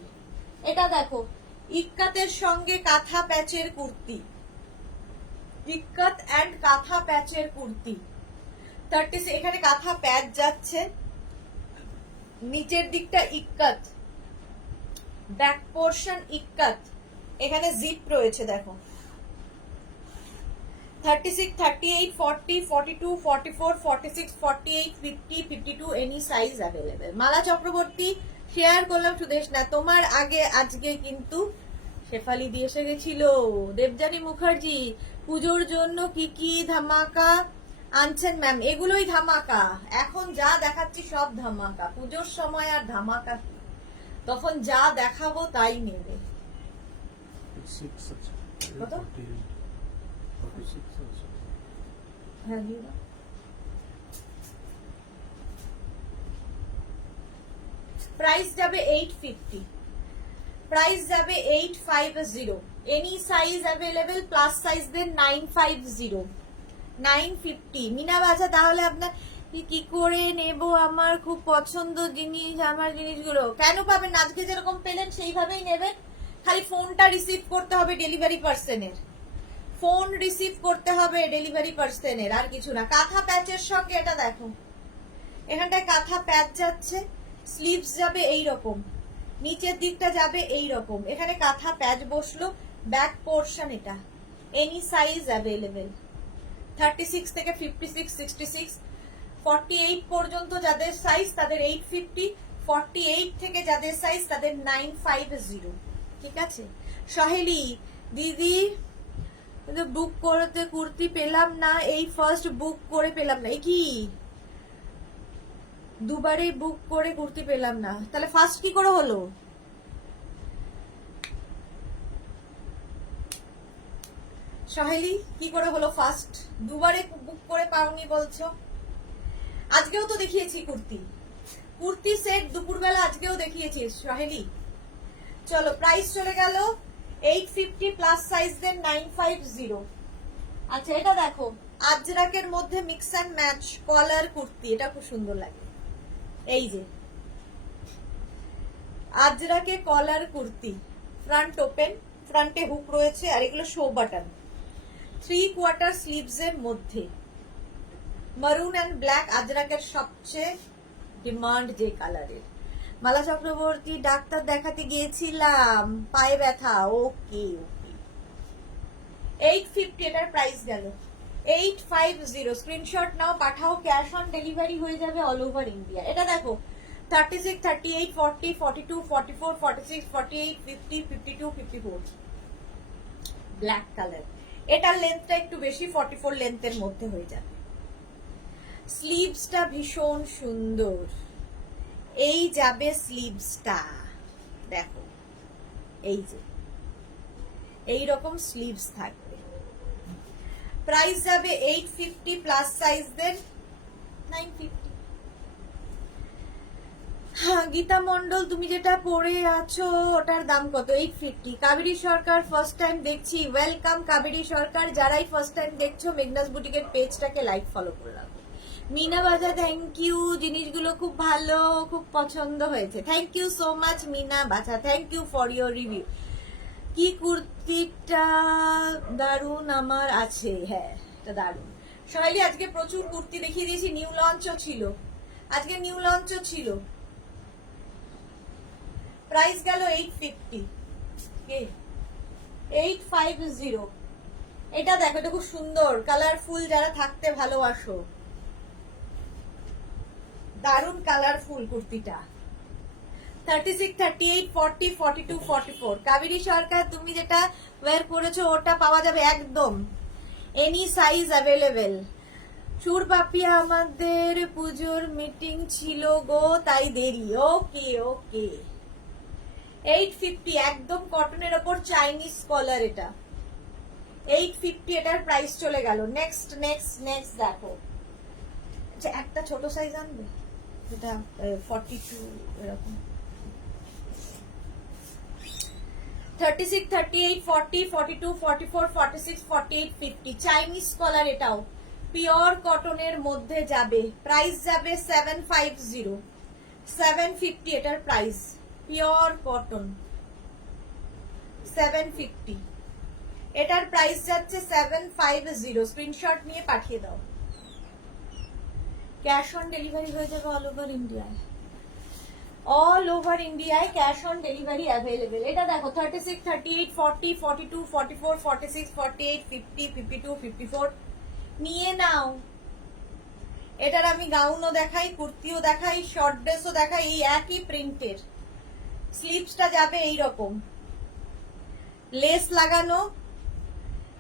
এটা দেখো ইক্কাতের সঙ্গে কাঁথা প্যাচের কুর্তি, ইক্কাত এন্ড কাঁথা প্যাচের কুর্তি। 30, এখানে কাঁথা প্যাচ যাচ্ছে, নিচের দিকটা ইক্কাত, ব্যাক পোর্শন ইক্কাত, এখানে জিপ রয়েছে দেখো। 36, 38, 40, 42, 44, 46, 48, 50, 52, এনি সাইজ অ্যাভেলেবেল। মালা চক্রবর্তী, শেয়ার করলাম সুদেশ না, তোমার আগে আজকে কিন্তু শেফালি দিয়ে এসে গেছিল। দেবযানী মুখার্জি, পুজোর জন্য কি কি ধামাকা আনছেন ম্যাম? এগুলোই ধামাকা, এখন যা দেখাচ্ছি সব ধামাকা। পুজোর সময় আর ধামাকা, তখন যা দেখাবো তাই নেবে। কত? হ্যাঁ দিয়ে দাও। প্রাইস যাবে 850, প্রাইস যাবে 850, এনি সাইজ অ্যাভেলেবেল, প্লাস সাইজদের 950, 950। মিনা বাজা, তাহলে আপনার কি করে নেব? আমার খুব পছন্দ জিনিস, আমার জিনিসগুলো কেন পাবেন? আজকে যেরকম পেলেন সেইভাবেই নেবেন, খালি ফোনটা রিসিভ করতে হবে ডেলিভারি পার্সনের, ফোন রিসিভ করতে হবে ডেলিভারি পার্সনের, আর কিছু না। কাঁথা প্যাচের সঙ্গে এটা দেখো, এখানটায় কাঁথা প্যাচ যাচ্ছে, স্লিভস যাবে এই রকম, নিচের দিকটা যাবে এই রকম, এখানে কাঁথা প্যাচ বসলো, ব্যাক পোর্শন এটা। এনি সাইজ অ্যাভেলেবেল, 36 থেকে 56, 66, 48 পর্যন্ত যাদের সাইজ তাদের 850, 48 থেকে যাদের সাইজ তাদের 950। ঠিক আছে সহেলি দিদি, বুক করতে কুর্তি পেলাম না, এই ফার্স্ট বুক করে পেলাম না। এই কি দুবারই বুক করে কুর্তি পেলাম না, তাহলে ফার্স্ট কি করে হলো? সহেলি কি করে হলো ফার্স্ট? দুবারে বুক করে পাওনি বলছো? আজকেও তো দেখিয়েছি কুর্তি সেট দুপুরবেলা আজকেও দেখিয়েছি সহেলি। চলো প্রাইস চলে গেল 850 প্লাস সাইজ দেন 950। আচ্ছা এটা দেখো আজরাকের মধ্যে মিক্স অ্যান্ড ম্যাচ কলার কুর্তি, এটা খুব সুন্দর লাগে। এই যে আজরাকে কলার কুর্তি, ফ্রন্ট ওপেন, ফ্রন্টে হুক রয়েছে আর এগুলো শো বাটন, 3/4 স্লিভস এর মধ্যে মারুন অ্যান্ড ব্ল্যাক, আজরাকের সবচেয়ে ডিমান্ড যে কালারের। মালা চক্রবর্তী ডাক্তার দেখাতে গিয়েছিলাম, পায়ে ব্যথা। ওকে ওকে 850 এটার প্রাইস গেল 850। Screenshot now Pathao, cash on delivery হয়ে যাবে অল ওভার ইন্ডিয়া। এটা দেখো 36, 38, 40, 42, 44, 46, 48, 50, 52, 54 ব্ল্যাক কালার। এটার লেন্থটা একটু বেশি, 44 লেন্থের মধ্যে হয়ে যাবে। স্লিভসটা ভীষণ সুন্দর, এই যাবে স্লিভসটা, দেখো এই যে এই রকম স্লিভস থাকবে। প্রাইস যাবে 850 প্লাস সাইজদের 950। হ্যাঁ গীতা মন্ডল তুমি যেটা পরে আছো ওটার দাম কত? 850। কাবেরী সরকার ফার্স্ট টাইম দেখছি, ওয়েলকাম কাবেরী সরকার। যারাই ফার্স্ট টাইম দেখছো মেঘনাস বুটিকের পেজটাকে লাইক ফলো করে রাখো। মিনা বাজা থ্যাংক ইউ, জিনিসগুলো খুব ভালো, খুব পছন্দ হয়েছে। Thank you so much Mina Baja, thank you for your review. কি কুর্তিটা দারুন আমার আছে, হ্যাঁ এটা দারুন। সবাই আজকে প্রচুর কুর্তি দেখিয়ে দিয়েছি, নিউ লঞ্চও ছিল আজকে, নিউ লঞ্চও ছিল। প্রাইস গেল 850 কে 850। এটা দেখো, এটা খুব সুন্দর কালারফুল, যারা থাকতে ভালোবাসো, দারুন কালারফুল কুর্তিটা। 36, 38, 40, 42, 44। কাবেরী সরকার তুমি যেটা ওয়্যার করেছো ওটা পাওয়া যাবে একদম এনি সাইজ অ্যাভেলেবেল। সুর পাপিয়া আমাদের পুজোর মিটিং ছিল গো তাই দেরি। ওকে ওকে 850 একদম কটনের ওপর চাইনিজ কলার, এটা 850 এটার প্রাইস চলে গেল। নেক্সট নেক্সট নেক্সট দেখো, আচ্ছা একটা ছোট সাইজ আনবে এটা 42 এরকম। 36, 38, 40, 42, 44, 46, 48, 50 চাইনিজ কলার, এটাও পিওর কটনের মধ্যে যাবে। প্রাইস যাবে 750 750 এটার প্রাইস, পিওর কটন 750 এটার প্রাইস যাচ্ছে 750। স্ক্রিনশট নিয়ে পাঠিয়ে দাও, ক্যাশ অন ডেলিভারি হয়ে যাবে অল ওভার ইন্ডিয়ায়, অল ওভার ইন্ডিয়ায় ক্যাশ অন ডেলিভারি অ্যাভেলেবেল। এটা দেখো 36, 38, 40, 42, 44, 46, 48, 50, 52, 54 নিয়ে নাও। এটার আমি গাউনও দেখাই, কুর্তিও দেখাই, শর্ট ড্রেসও দেখাই, এই একই প্রিন্টের। স্লিভসটা যাবে এইরকম লেস লাগানো,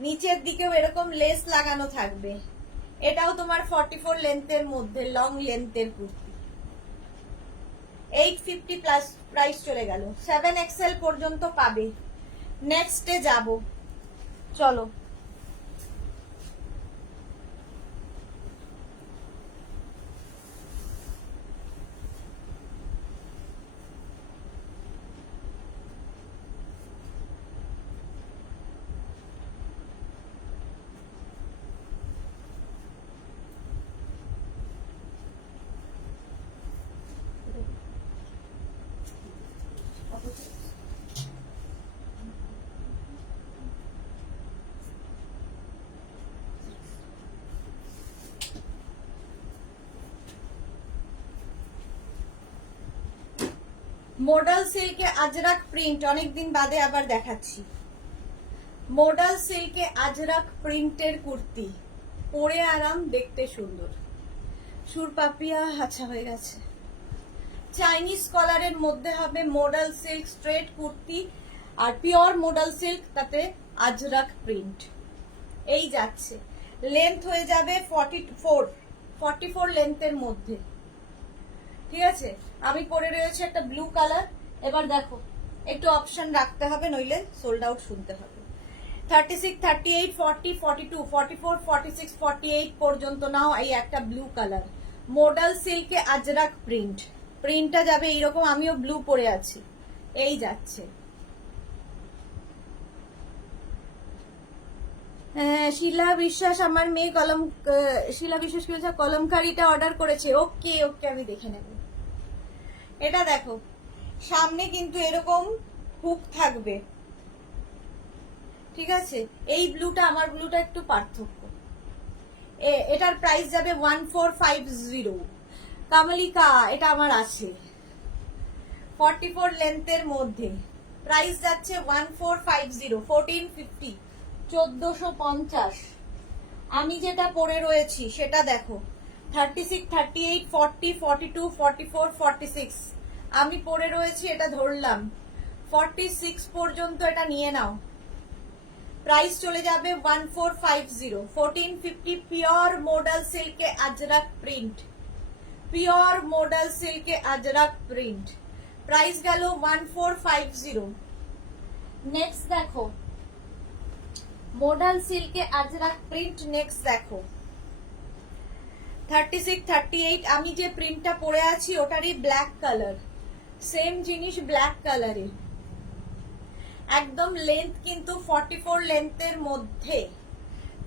নিচের দিকেও এরকম লেস লাগানো থাকবে। এটাও তোমার 44 লেন্থের মধ্যে, লং লেন্থের কুর্তি। 850 প্লাস প্রাইস চলে গেল, 7XL পর্যন্ত পাবে। নেক্সটে যাব, চলো। মডাল সিল্কে আজরাক প্রিন্ট, অনেকদিন বাদে আবার দেখাচ্ছি। মডাল সিল্কে আজরাক প্রিন্টের কুর্তি, পরে আরাম, দেখতে সুন্দর। সুর পাপিয়া আচ্ছা হয়ে গেছে। চাইনিজ কলারের মধ্যে হবে মডাল সিল্ক স্ট্রেট কুর্তি, আর পিওর মডাল সিল্ক, তাতে আজরাক প্রিন্ট। এই যাচ্ছে, লেন্থ হয়ে যাবে 44 লেন্থের মধ্যে, ঠিক আছে। আমি পরে রয়েছে একটা ব্লু কালার। এবার দেখো একটু অপশন রাখতে হবে, নইলে সোল্ড আউট শুনতে হবে। 36, 38, 40, 42, 44, 46, 48 পর্যন্ত নাও। এই একটা ব্লু কালার মডেল সিল্কে আজরাক প্রিন্ট, প্রিন্টটা যাবে এইরকম। আমিও ব্লু পরে আছি, এই যাচ্ছে। শিলা বিশ্বাস আমার মেয়ে শিলা বিশ্বাস কি বলছে, কলমকারিটা অর্ডার করেছে। ওকে ওকে, আমি দেখে নেব। এটা দেখো, সামনে কিন্তু এরকম হুক থাকবে, ঠিক আছে। এই ব্লুটা, আমার ব্লুটা একটু পার্থক্য। এটার প্রাইস যাবে 1450। কামালিকা, এটা আমার আছে 44 লেন্থের মধ্যে। প্রাইস যাচ্ছে 1450, 1450, 1450। আমি যেটা পরে রয়েছি সেটা দেখো, 36, 38, 40, 42, 44, 46 আমি পরে রয়েছি। এটা ধরলাম 46 পর্যন্ত, এটা নিয়ে নাও। প্রাইস চলে যাবে 1450, 1450। পিওর মডেল সিল্কে আজরাক প্রিন্ট, পিওর মডেল সিল্কে আজরাক প্রিন্ট। প্রাইস গেল 1450। নেক্সট দেখো, মডেল সিল্কে আজরাক প্রিন্ট। নেক্সট দেখো 36, 38। আমি যে প্রিন্টটা পরে আছি ওটারই ব্ল্যাক কালার, সেম জিনিস ব্ল্যাক কালারে। একদম লেন্থ কিন্তু 44 লেন্থের মধ্যে।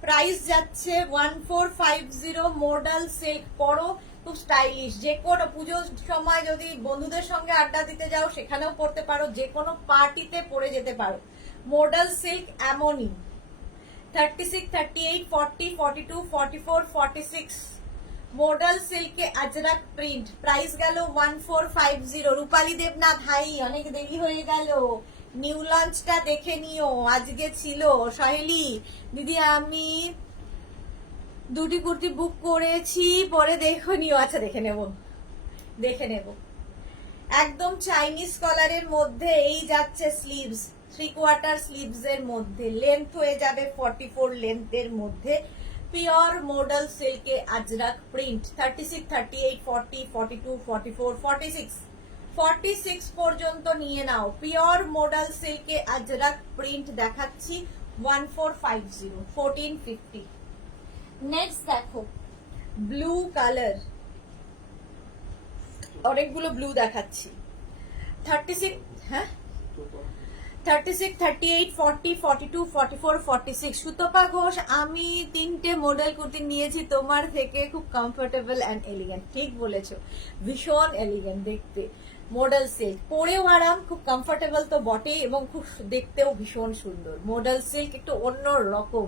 প্রাইস যাচ্ছে 1450। মডেল সিল্ক, পরো, খুব স্টাইলিশ। যে কোনো পুজোর সময় যদি বন্ধুদের সঙ্গে আড্ডা দিতে যাও সেখানেও পরতে পারো, যে কোনো পার্টিতে পরে যেতে পারো। মডেল সিল্ক এমনই। 36, 38, 40, 42, 44, 46 মডেল সিল্কে আজরাক প্রিন্ট। প্রাইস গেল 1450। রূপালী দেবনাথ, হাই, অনেক দেরি হয়ে গেল, নিউ লঞ্চটা দেখে নিও। আজকে ছিল সহেলি দিদি, আমি দুটি কুর্তি বুক করেছি, পরে দেখো নিও। আচ্ছা, দেখে নেব, দেখে নেব। একদম চাইনিজ কলারের মধ্যে এই যাচ্ছে স্লিভস, 3/4 স্লিভস এর মধ্যে। লেন্থ হয়ে যাবে 44 লেন্থের মধ্যে। পিওর মডেল সিল্কে আজরাক প্রিন্ট। 36, 38, 40, 42, 44, 46 46 পর্যন্ত নিয়ে নাও। পিওর মডেল সিল্কে আজরাক প্রিন্ট দেখাচ্ছি 1450, 1450। নেক্সট দেখো, ব্লু কালার, অনেকগুলো ব্লু দেখাচ্ছি। 36, হ্যাঁ, 36, 38, 40, 42, 44, 46 সুতপা ঘোষ, আমি 3টে মডেল কুর্তি নিয়েছি তোমার থেকে, খুব কমফোর্টেবল অ্যান্ড এলিগেন্ট। ঠিক বলেছো, ভীষণ এলিগেন্ট দেখতে। মডেল সিল্ক, পরেও আরাম, খুব কমফোর্টেবল তো বটেই, এবং খুব দেখতেও ভীষণ সুন্দর। মডেল সিল্ক একটু অন্য রকম।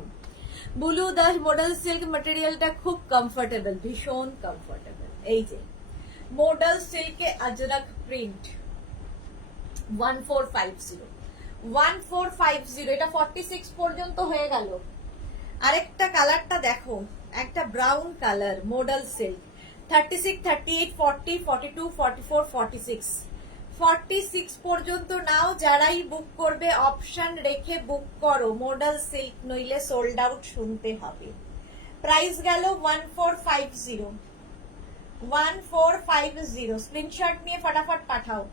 বুলু দাস, মডেল সিল্ক ম্যাটেরিয়ালটা খুব কমফোর্টেবল, ভীষণ কমফোর্টেবল। এই যে মডেল সিল্কে আজরাক প্রিন্ট 1450, 1450। এটা 46 পর্যন্ত হয়ে গেল। আরেকটা কালারটা দেখো, একটা ব্রাউন কালার মডেল সিল্ক। 36, 38, 40, 42, 44, 46 46 পর্যন্ত নাও। যারাই বুক করবে অপশন রেখে বুক করো। মডেল সিল্ক নইলে সোল্ড আউট শুনতে হবে। প্রাইস গেল 1450, 1450। স্ক্রিনশট নিয়ে ফটাফট পাঠাও।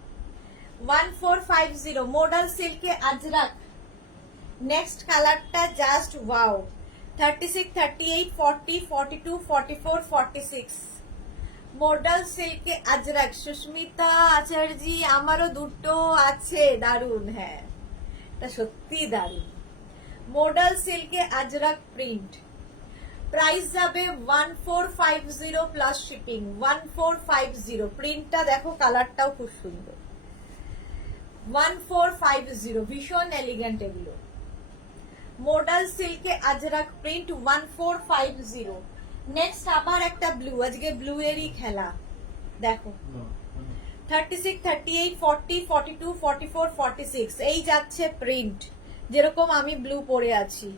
1450 মডেল সিল্কে আজরাক। নেক্সট কালারটা জাস্ট ওয়াও। 36, 38, 40, 42, 44, 46 মডেল সিল্কে আজরাক। সুস্মিতা আচার্যি, আমারও দুটো আছে, দারুন। হ্যাঁ, তা সত্যি দারুন। মডেল সিল্কে আজরাক প্রিন্ট। প্রাইস যাবে 1450 প্লাস শিপিং। 1450। প্রিন্টটা দেখো, কালারটাও খুব সুন্দর। 1450, ভীষণ এলিগেন্ট এগুলো। মডেল সিল্কে আজরাক প্রিন্ট 1450। নেক্সট আবার একটা ব্লু, আজকে ব্লু এরই খেলা। দেখো 36, 38, 40, 42, 44, 46 এই যাচ্ছে প্রিন্ট, যেরকম আমি ব্লু পরে আছি।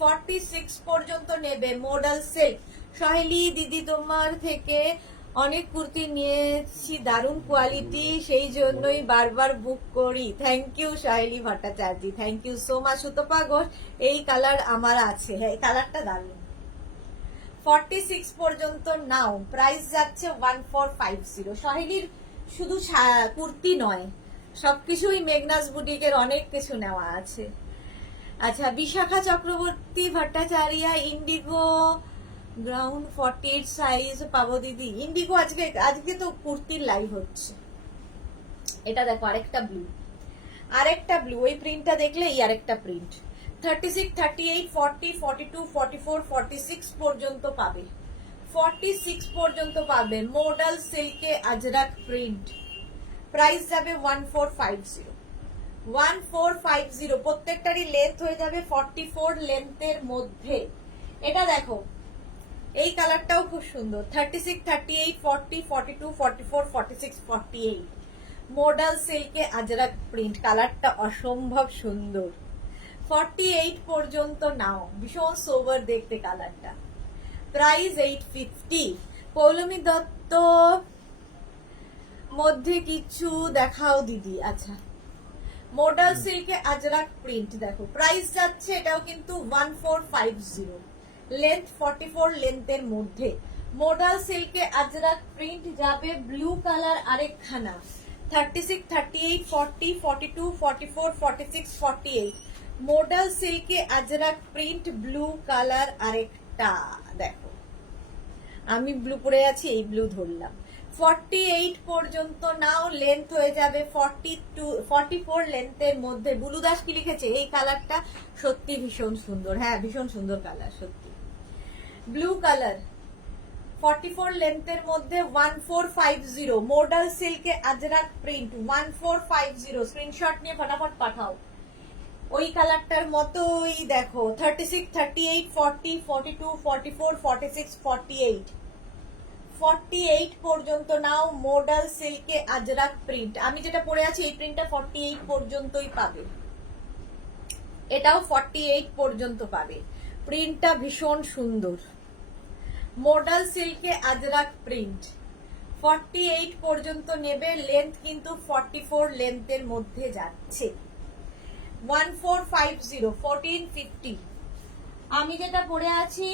46 পর্যন্ত নেবে। Model silk. সহেলি দিদি, তোমার থেকে অনেক কুর্তি নিয়েছি, দারুণ কোয়ালিটি, সেই জন্যই বারবার বুক করি। Thank you Saheli Bhattacharya, thank you so much. Sutapa Ghosh, এই কালার আমার আছে। হ্যাঁ, এই কালারটা দারুণ। 46 পর্যন্ত নাও। প্রাইস যাচ্ছে 1450। সহেলির শুধু কুর্তি নয়, সবকিছুই মেঘনাস বুটিকের অনেক কিছু নেওয়া আছে। আচ্ছা, Bishakha Chakraborty Bhattacharya, indigo ground 48 size পাবো দিদি? ইন্ডিগো আজকে তো কুর্তির লাইভ হচ্ছে। এটা দেখো আরেকটা ব্লু, ওই প্রিন্টটা দেখলে এই আরেকটা প্রিন্ট। 36, 38, 40, 42, 44, 46 পর্যন্ত পাবে। 46 পর্যন্ত পাবে। মডাল সিল্কে আজরাক প্রিন্ট। প্রাইস যাবে 1450। 1450। প্রত্যেকটারই লেন্থ হয়ে যাবে 44 লেন্থের মধ্যে। এটা দেখো, এই কালারটাও খুব সুন্দর। 36, 38, 40, 42, 44, 46, 48। মডাল সিল্কে আজরাক প্রিন্ট। কালারটা অসম্ভব সুন্দর। 48 পর্যন্ত নাও। ভীষণ সোবার দেখতে কালারটা। প্রাইস 850। পৌলমী দত্ত মধ্যে কিছু দেখাও দিদি। আচ্ছা, মডাল সিল্কে আজরাক প্রিন্ট দেখো, প্রাইস যাচ্ছে এটাও কিন্তু 1450। লেন্থ 44 লেন্থের মধ্যে। মডাল সিল্কে আজরাক প্রিন্ট যাবে ব্লু কালার আরেকখানা। 36, 38, 40, 42, 44, 46, 48। মডাল সিল্কে আজরাক প্রিন্ট ব্লু কালার আরেকটা দেখো। আমি ব্লু পরে আছি, এই ব্লু ধরলাম। 48 পর্যন্ত নাও। লেন্থ হয়ে যাবে 44 লেন্থের মধ্যে। বুলু দাস কি লিখেছে? এই কালারটা সত্যি ভীষণ সুন্দর। হ্যাঁ, ভীষণ সুন্দর কালার সত্যি। ব্লু কালার 44 লেন্থের মধ্যে 1450। মডাল সিল্কে আজরাক প্রিন্ট 1450। স্ক্রিনশট নিয়ে ফটাফট পাঠাও। ওই কালারটার মতোই দেখো। 36, 38, 40, 42, 44, 46, 48। 48 পর্যন্ত নাও। মডাল সিল্কে আজরাক প্রিন্ট। আমি যেটা পরে আছি এই প্রিন্টটা 48 পর্যন্তই পাবে। এটাও 48 পর্যন্ত পাবে। প্রিন্টটা ভীষণ সুন্দর। মডাল সিল্কে আজরাক প্রিন্ট 48 পর্যন্ত নেবে। লেন্থ কিন্তু 44 লেন্থের মধ্যে যাচ্ছে। 1450, 1450। আমি যেটা পরে আছি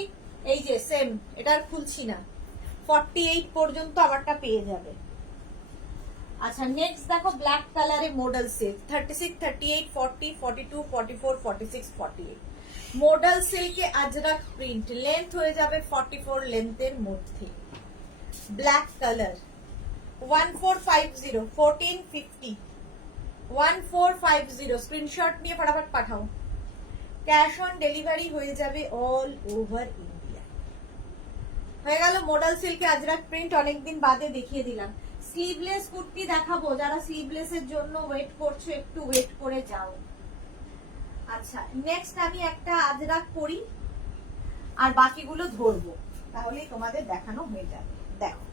এই যে সেম, এটা আর খুলছি না। 48 পর্যন্ত আমারটা পেয়ে যাবে। আচ্ছা, নেক্সট দেখো ব্ল্যাক কালারে মডাল সিল্ক। 36, 38, 40, 42, 44, 46, 48। মডাল সিল্কে আজরাক প্রিন্ট। লেন্থ হয়ে যাবে 44 লেন্থের মধ্যে। Black colour 1450, 1450। 1450। স্ক্রিনশট নিয়ে ফটাফট পাঠাও। ক্যাশ অন ডেলিভারি হয়ে যাবে অল ওভার ইন্ডিয়া। হয়ে গেল মডাল সিল্কে আজরাক প্রিন্ট। অনেকদিন বাদে দেখিয়ে দিলাম। স্লিভলেস কুর্তি দেখাবো। যারা স্লিভলেস এর জন্য ওয়েট করছো একটু ওয়েট করে যাও। আচ্ছা, নেক্সট আমি একটা আজরাক পরি আর বাকিগুলো ধরবো, তাহলেই তোমাদের দেখানো হয়ে যাবে। দেখো,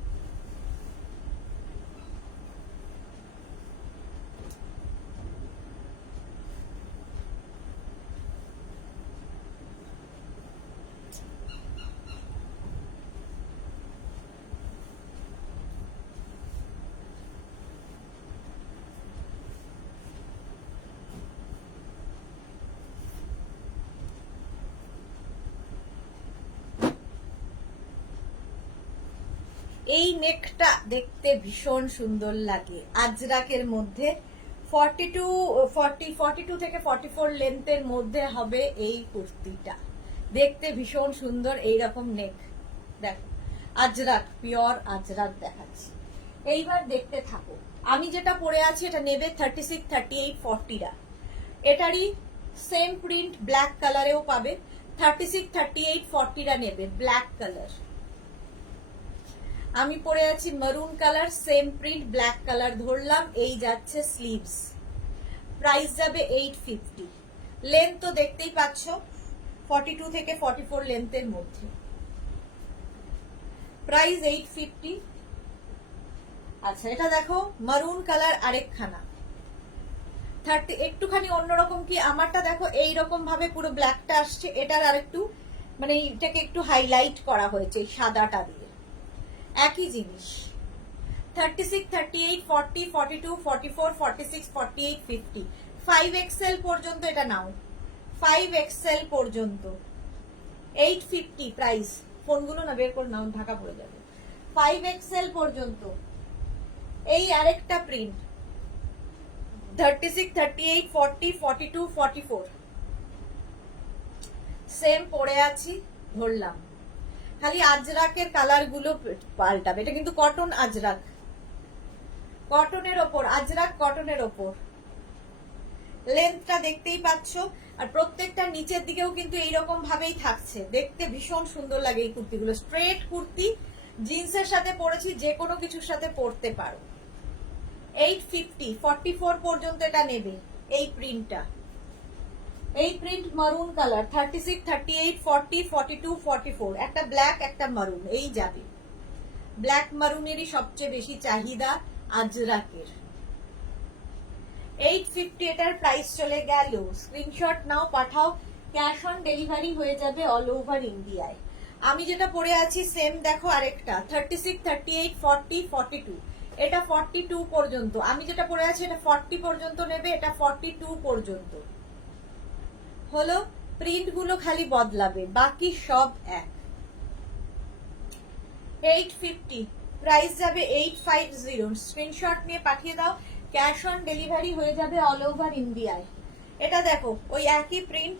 এই নেকটা দেখতে ভীষণ সুন্দর লাগে আজরাকের মধ্যে। 42 থেকে 44 লেন্থের মধ্যে হবে এই কুর্তিটা। দেখতে ভীষণ সুন্দর। এইরকম নেক দেখো, আজরাক, পিওর আজরাক দেখাচ্ছি। এইবার দেখতে থাকো। আমি যেটা পরে আছি এটা নেবে 36, 38, 40টা। এটারই সেম প্রিন্ট ব্ল্যাক কালারেও পাবে। 36, 38, 40টা নেবে ব্ল্যাক কালার। আমি পরে আছি maroon colour, same print black colour ধরলাম। এই যাচ্ছে স্লিভস। প্রাইস যাবে 850। লেন্থ তো দেখতেই পাচ্ছ 42 থেকে 44 লেন্থের মধ্যে। প্রাইস 850। আচ্ছা, এটা দেখো মেরুন কালার আরেকখানা। 30 একটুখানি অন্যরকম। কি আমারটা দেখো এইরকম ভাবে পুরো ব্ল্যাকটা আসছে, এটার আরেকটু মানে এটাকে একটু হাইলাইট করা হয়েছে সাদাটা দিয়ে। একই জিনিস। 36, 38, 40, 42, 44, 46, 48, 50। 5XL পর্যন্ত এটা নাও। 5XL পর্যন্ত 850 প্রাইস। ফোনগুলো না বের করে নাও, ঢাকা পড়ে যাবে। 5XL পর্যন্ত। এই আরেকটা প্রিন্ট 36, 38, 40, 42, 44। সেম পরে আছি, ধরলাম, খালি আজরাকের কালার গুলো পাল্টাবে। এটা কিন্তু কটন আজরাক, কটনের ওপর আজরাক, কটনের ওপর। লেন্থটা দেখতেই পাচ্ছ, আর প্রত্যেকটা নিচের দিকেও কিন্তু এইরকম ভাবেই থাকছে, দেখতে ভীষণ সুন্দর লাগে এই কুর্তিগুলো। স্ট্রেট কুর্তি, জিন্সের সাথে পরেছি, যে কোনো কিছুর সাথে পরতে পারো। 850, 44 পর্যন্ত এটা নেবে। এই প্রিন্টটা, এই প্রিন্ট মারুন কালার, 36, 38, 40, 42, 44, একটা ব্ল্যাক একটা মারুন, এই যাবে। ব্ল্যাক মারুনেরই সবচেয়ে বেশি চাহিদা আজরাকের। 850 এটার প্রাইস চলে গেল। Screenshot now, Pathao, cash on delivery হয়ে যাবে অল ওভার ইন্ডিয়ায়। আমি যেটা পরে আছি সেম দেখো আরেকটা, 36, 38, 40, 42, এটা 42 পর্যন্ত। আমি যেটা পরে আছি এটা 40 পর্যন্ত নেবে, এটা 42 পর্যন্ত হলো। প্রিন্ট গুলো খালি বদলাবে, বাকি সব এক। 850 প্রাইস যাবে 850। স্ক্রিনশট নিয়ে পাঠিয়ে দাও, ক্যাশ অন ডেলিভারি হয়ে যাবে অল ওভার ইন্ডিয়ায়। এটা দেখো ওই একই প্রিন্ট,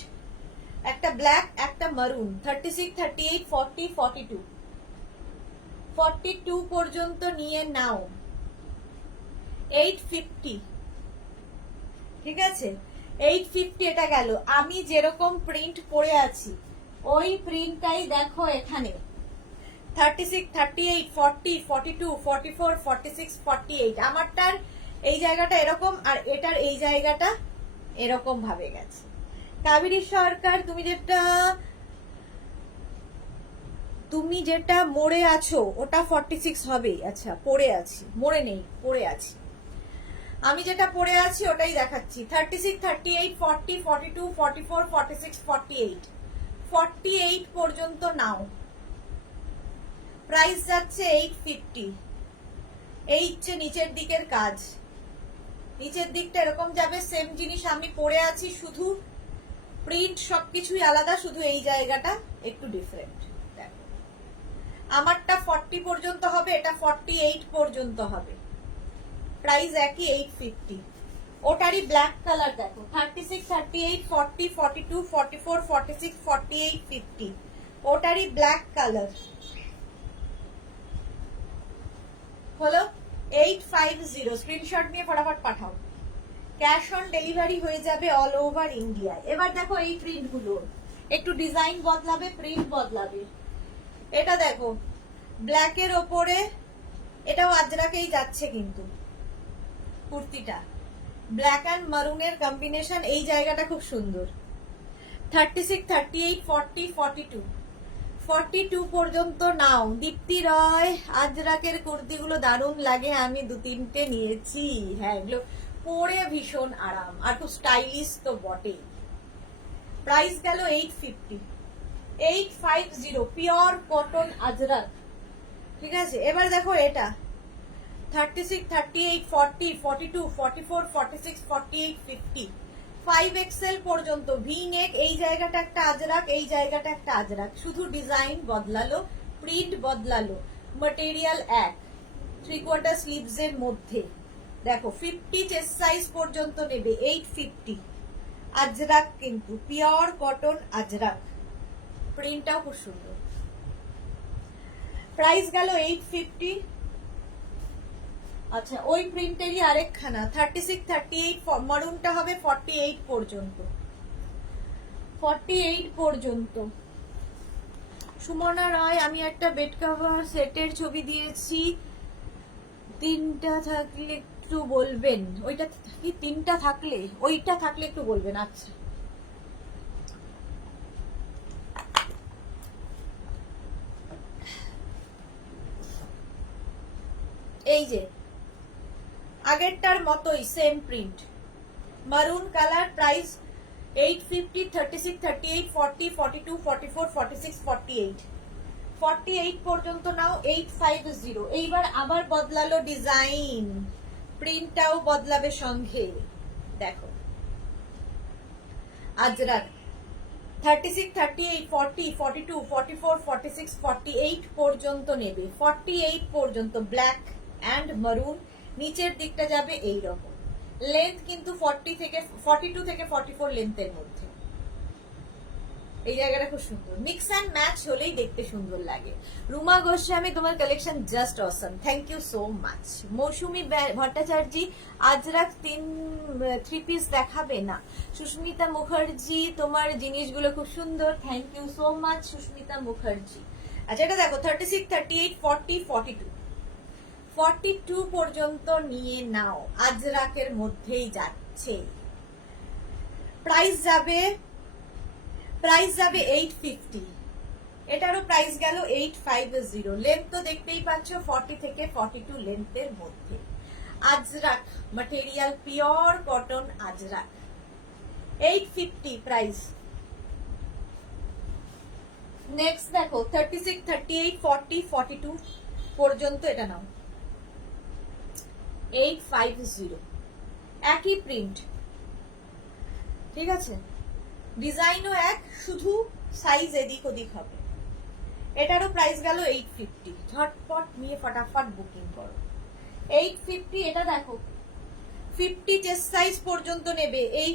একটা ব্ল্যাক একটা মারুন, 36, 38, 40, 42, 42 পর্যন্ত নিয়ে নাও। 850, ঠিক আছে, 850 এটা গেল। আমি যেরকম প্রিন্ট পরে আছি ওই প্রিন্টটাই দেখো এখানে, 36, 38, 40, 42, 44, 46, 48। আমারটার এই জায়গাটা এরকম, আর এটার এই জায়গাটা এরকম ভাবে গেছে। কাবেরী সরকার, তুমি যেটা মোড়ে আছো ওটা 46 হবে। আচ্ছা, পরে আছি, মোড়ে নেই, পরে আছি। আমি যেটা পরে আছি ওটাই দেখাচ্ছি, 36, 38, 40, 42, 44, 46, 48, 48 পর্যন্ত নাও। প্রাইস যাচ্ছে 850। এই হচ্ছে নিচের দিকের কাজ, নিচের দিকটা এরকম যাবে। সেম জিনিস আমি পরে আছি, শুধু প্রিন্ট সবকিছুই আলাদা, শুধু এই জায়গাটা একটু ডিফারেন্ট। দেখো আমারটা 40 পর্যন্ত হবে, এটা 48 পর্যন্ত হবে। প্রাইস একই, 850। ওটারই ব্ল্যাক কালার দেখো, 36, 38, 40, 42, 44, 46, 48, 50, ওটারই ব্ল্যাক কালার হলো 850। স্ক্রিনশট নিয়ে ফটাফট পাঠাও, ক্যাশ অন ডেলিভারি হয়ে যাবে অল ওভার ইন্ডিয়া। এবার দেখো এই প্রিন্ট গুলো একটু ডিজাইন বদলাবে, প্রিন্ট বদলাবে। এটা দেখো ব্ল্যাকের ওপরে, এটাও আজরাকেই যাচ্ছে কিন্তু কুর্তিটা, ব্ল্যাক অ্যান্ড মারুনের কম্বিনেশন, এই জায়গাটা খুব সুন্দর। 36, 38, 40, 42, 42 পর্যন্ত নাও। দীপ্তি রয়, আজরাকের কুর্তিগুলো দারুণ লাগে, আমি 2-3টে নিয়েছি। হ্যাঁ, এগুলো পরে ভীষণ আরাম, আর খুব স্টাইলিশ তো বটেই। প্রাইস গেল 850। 850 পিওর কটন আজরাক, ঠিক আছে। এবার দেখো এটা 36, 38, 40, 42, 44, 46, 48, 50, 5XL পর্যন্ত। ভি নেক, এই জায়গাটা একটা আজরাক, এই জায়গাটা একটা আজরাক, শুধু ডিজাইন বদলালো, প্রিন্ট বদলালো, ম্যাটেরিয়াল এক। 3/4 স্লিভস এর মধ্যে দেখো 50 চেস্ট সাইজ পর্যন্ত নেবে। 850 আজরাক, কিন্তু পিওর কটন আজরাক, প্রিন্টটাও খুব সুন্দর। প্রাইস গেল 850। আচ্ছা, ওই প্রিন্টেরই আরেকখানা 36, 38, মারুনটা হবে 48 পর্যন্ত, 48 পর্যন্ত। সুমনা রায়, আমি একটা বেড কভার সেটের ছবি দিয়েছি, 3টা থাকলে একটু বলবেন। ওইটা কি 3টা থাকলে, ওইটা থাকলে একটু বলবেন। আচ্ছা, এই যে আগেরটার মতোই সেম প্রিন্ট, মারুন কালার। প্রাইস 850। 36, 38, 40, 42, 44, 46, 48, 48 পর্যন্ত নাও। 850। এইবার আবার বদলালো ডিজাইন, প্রিন্টটাও বদলাবে সঙ্গে। দেখো আজরাক 36, 38, 40, 42, 44, 46, 48 পর্যন্ত নেবে। 48 পর্যন্ত ব্ল্যাক অ্যান্ড মারুন, নিচের দিকটা যাবে এই রকম। লেন্থ কিন্তু 42 থেকে 44 লেন্থের মধ্যে। এই জায়গাটা খুব সুন্দর, মিক্স অ্যান্ড ম্যাচ হলেই দেখতে সুন্দর লাগে। রুমা গোস্বামী, তোমার collection just awesome, thank you so much. Mousumi Bhattacharya, Ajrak 3 piece দেখাবে না। সুস্মিতা মুখার্জি, তোমার জিনিসগুলো খুব সুন্দর, thank you so much Susmita Mukherjee. আচ্ছা এটা দেখো 36, 38, 40, 42, 42 পর্যন্ত নিয়ে নাও, আজরাকের মধ্যেই যাচ্ছে। প্রাইস যাবে 850, এটারও প্রাইস গেল 850। লেন্থ তো দেখতেই পাচ্ছ 40 থেকে 42 লেন্থের মধ্যে। Ajrak material, pure cotton Ajrak, 850 price. Next দেখো 36, 38, 40, 42 পর্যন্ত এটা নাও, 850, একই প্রিন্ট, ঠিক আছে, ডিজাইনও এক, শুধু সাইজ এদিক ওদিক হবে। এটারও প্রাইস গেল 850, ঝটপট নিয়ে ফটাফট বুকিং করো। 850, এটা দেখো 50 চেস্ট সাইজ পর্যন্ত নেবে। এই